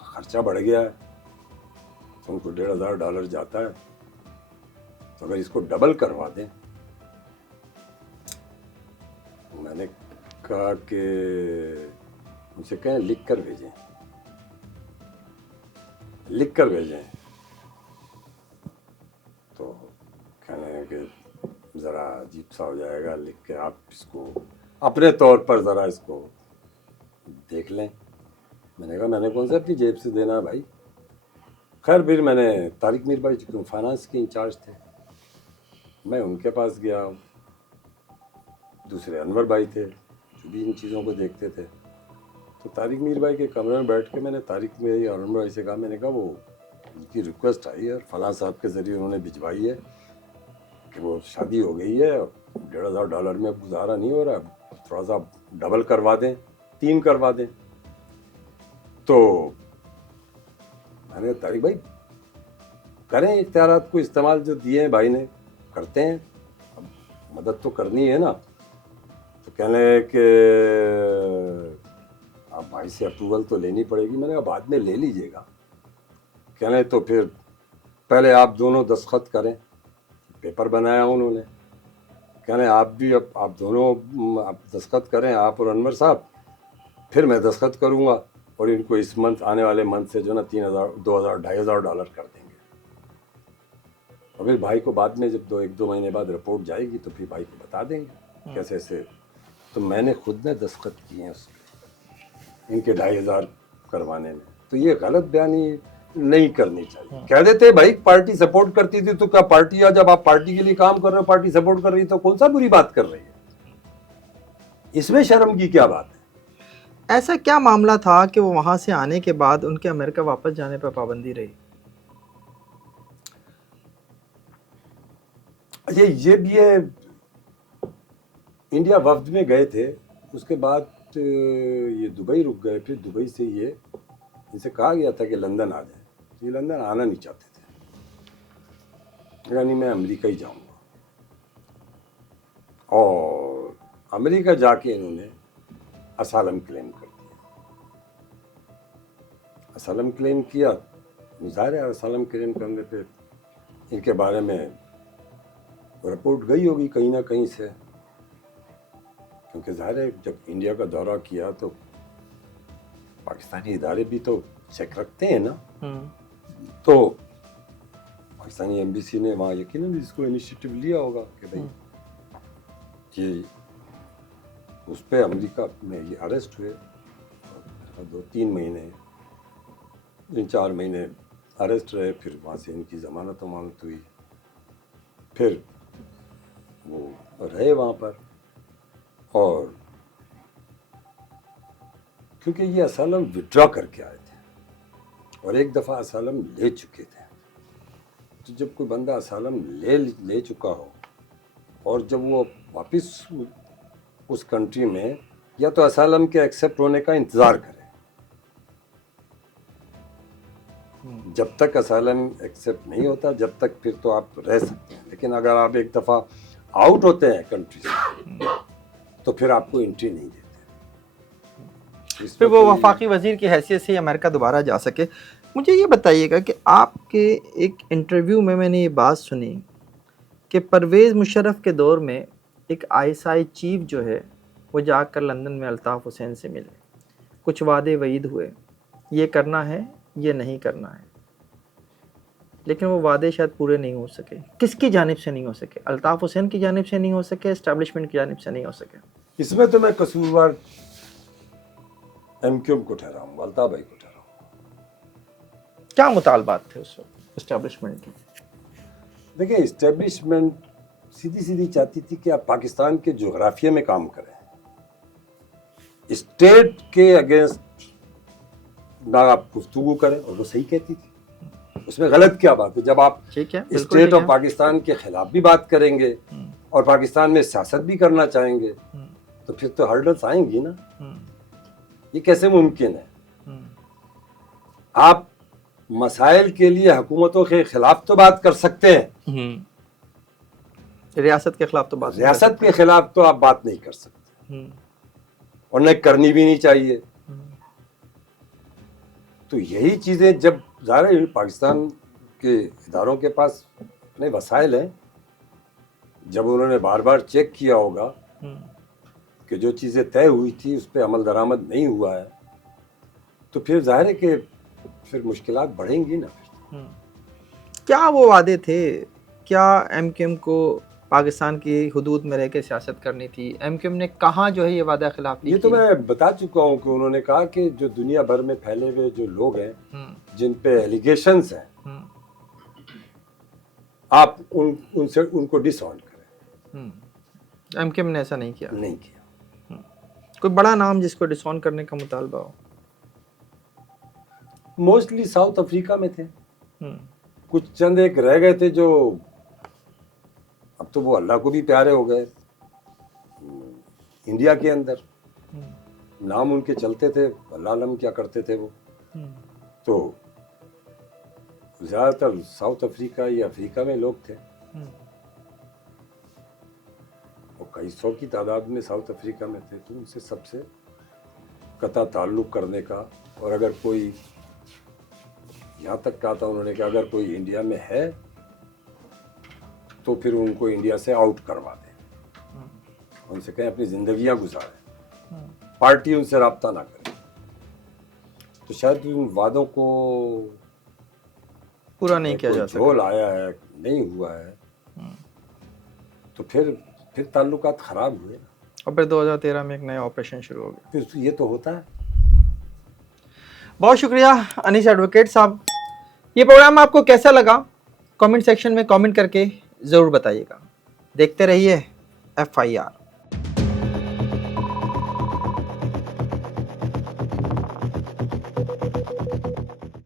ख़र्चा बढ़ गया है, तो उनको $1,500 जाता है, तो अगर इसको डबल करवा दें। मैंने कहा कि मुझसे कहें लिख कर भेजें। तो कहने लगे कि ज़रा अजीब सा हो जाएगा, लिख के आप इसको अपने तौर पर ज़रा इसको देख लें। मैंने कहा मैंने कौन सा अपनी जेब से देना है भाई। खैर फिर मैंने तारिक मीर भाई जो फाइनेंस के इंचार्ज थे, मैं उनके पास गया। दूसरे अनवर भाई थे जो भी इन चीज़ों को देखते थे। तो तारिक मीर भाई के कमरे में बैठ के मैंने तारिक मीर और अनवर भाई से कहा, मैंने कहा वो उनकी रिक्वेस्ट आई है और फलां साहब के ज़रिए उन्होंने भिजवाई है कि वो शादी हो गई है और $1,500 में अब गुजारा नहीं हो रहा, थोड़ा सा डबल करवा दें, 3 करवा दें। तो मैंने कहा तारिक भाई करें इख्तियारात को इस्तेमाल, जो दिए हैं भाई ने, करते हैं, अब मदद तो करनी है ना। तो कहने कि आप भाई से अप्रूवल तो लेनी पड़ेगी। मैंने कहा बाद में ले लीजिएगा। कहने तो फिर पहले आप दोनों दस्तखत करें। पेपर बनाया उन्होंने। कहने आप भी, अब आप दोनों आप दस्तखत करें, आप और अनवर साहब, फिर मैं दस्तखत करूँगा और इनको इस मंथ, आने वाले मंथ से जो ना $3,000, $2,000, $2,500 कर देंगे। और फिर भाई को बाद में जब 1-2 महीने बाद रिपोर्ट जाएगी तो फिर भाई को बता देंगे कैसे ऐसे। तो मैंने खुद ने दस्तखत किए हैं उसमें, इनके 2,500 करवाने में। तो ये गलत बयानी नहीं करनी चाहिए। कह देते भाई पार्टी सपोर्ट करती थी, तो क्या पार्टी, जब आप पार्टी के लिए काम कर रहे हो, पार्टी सपोर्ट कर रही है, तो कौन सा बुरी बात कर रही है, इसमें शर्म की क्या बात है। ऐसा क्या मामला था कि वो वहां से आने के बाद उनके अमेरिका वापस जाने पर पाबंदी रही? ये इंडिया वफ्द में गए थे, उसके बाद ये दुबई रुक गए। फिर दुबई से ये इनसे कहा गया था कि लंदन आ जाए, ये लंदन आना नहीं चाहते थे, यानी मैं अमेरिका ही जाऊंगा। और अमेरिका जाके इन्होंने असालम क्लेम कर दिया। असालम क्लेम किया, ज़ाहिर है असालम क्लेम करने पे इनके बारे में रिपोर्ट गई होगी कहीं ना कहीं से, क्योंकि ज़ाहिर है जब इंडिया का दौरा किया तो पाकिस्तानी इदारे भी तो चेक रखते हैं ना। तो पाकिस्तानी एम्बेसी ने वहाँ यकीनन इसको इनिशिएटिव लिया होगा कि भाई कि उस पर अमेरिका में ये अरेस्ट हुए, 2-3 महीने 3-4 महीने अरेस्ट रहे, फिर वहाँ से इनकी ज़मानत हुई, फिर वो रहे वहाँ पर। और क्योंकि ये असलम विड्रॉ करके आए थे और एक दफ़ा असलम ले चुके थे, तो जब कोई बंदा असलम ले चुका हो और जब वो वापस उस कंट्री में, या तो असलम के एक्सेप्ट होने का इंतज़ार करे, जब तक असलम एक्सेप्ट नहीं होता जब तक फिर तो आप रह सकते हैं, लेकिन अगर आप एक दफ़ा आउट होते हैं कंट्री से तो फिर आपको एंट्री नहीं देते। फिर वो वफाकी वजीर की हैसियत से अमेरिका दोबारा जा सके। मुझे ये बताइएगा कि आपके एक इंटरव्यू में मैंने ये बात सुनी कि परवेज़ मुशर्रफ के दौर में एक ISI चीफ जो है वो जाकर लंदन में अल्ताफ़ हुसैन से मिले, कुछ वादे वईद हुए, ये करना है ये नहीं करना है, लेकिन वो वादे शायद पूरे नहीं हो सके। किसकी जानिब से नहीं हो सके? अल्ताफ़ हुसैन की जानिब से नहीं हो सके, एस्टैब्लिशमेंट की जानिब से नहीं हो सके? इसमें तो मैं कसूरवार MQM को ठहराऊंगा, अल्ताफ़ भाई को ठहराऊंगा। क्या मुतालबात थे उस वक्त एस्टैब्लिशमेंट के? देखिए, इस्टेब्लिशमेंट सीधी चाहती थी कि आप पाकिस्तान के जोग्राफिया में काम करें, स्टेट के अगेंस्ट ना आप गुफ्तगू करें, और वो सही कहती थी। उसमें गलत क्या बात है? जब आप स्टेट ऑफ पाकिस्तान के खिलाफ भी बात करेंगे और पाकिस्तान में सियासत भी करना चाहेंगे तो फिर तो हर्डल्स आएंगी ना। ये कैसे मुमकिन है? आप मसाइल के लिए हुकूमतों के खिलाफ तो बात कर सकते हैं, रियासत के खिलाफ तो बात रियासत के खिलाफ तो आप बात नहीं कर सकते, और न करनी भी नहीं चाहिए। तो यही चीज़ें जब ज़ाहिर पाकिस्तान के इदारों के पास अपने वसाइल हैं, जब उन्होंने बार बार चेक किया होगा कि जो चीज़ें तय हुई थी उस पर अमल दरामद नहीं हुआ है, तो फिर जाहिर है कि फिर मुश्किलात बढ़ेंगी ना। फिर क्या वो वादे थे? क्या MQM को पाकिस्तान की हुदूद में रह के सियासत करनी थी? MQM ने कहाँ जो है ये वादा खिलाफ ये तो मैं बता चुका हूँ कि उन्होंने कहा कि जो दुनिया भर में फैले हुए जो लोग हैं जिन पे एलिगेशंस हैं, आप उनसे उनको डिसऑन करें। MQM ने ऐसा नहीं किया। नहीं कोई बड़ा नाम जिसको डिसऑन करने का मुतालबा हो? मोस्टली साउथ अफ्रीका में थे, कुछ चंद एक रह गए थे जो अब तो वो अल्लाह को भी प्यारे हो गए। इंडिया के अंदर नाम उनके चलते थे, अल्लाह अलम क्या करते थे वो। तो ज़्यादातर साउथ अफ्रीका या अफ्रीका में लोग थे, वो कई सौ की तादाद में साउथ अफ्रीका में थे। तो उनसे सबसे कता ताल्लुक़ करने का, और अगर कोई यहाँ तक कहा था उन्होंने कि अगर कोई इंडिया में है तो फिर उनको इंडिया से आउट करवा दें, उनसे कहें अपनी ज़िंदगियाँ गुजारें, पार्टी उनसे रब्ता ना करे। तो शायद उन वादों को पूरा नहीं किया जा सका, झोल आया है, नहीं हुआ है, तो फिर ताल्लुकात ख़राब हुए, और फिर 2013 में एक नया ऑपरेशन शुरू हो गया। फिर ये तो होता है। बहुत शुक्रिया अनीस एडवोकेट साहब। ये प्रोग्राम आपको कैसा लगा कमेंट सेक्शन में कमेंट करके ज़रूर बताइएगा। देखते रहिए FIR।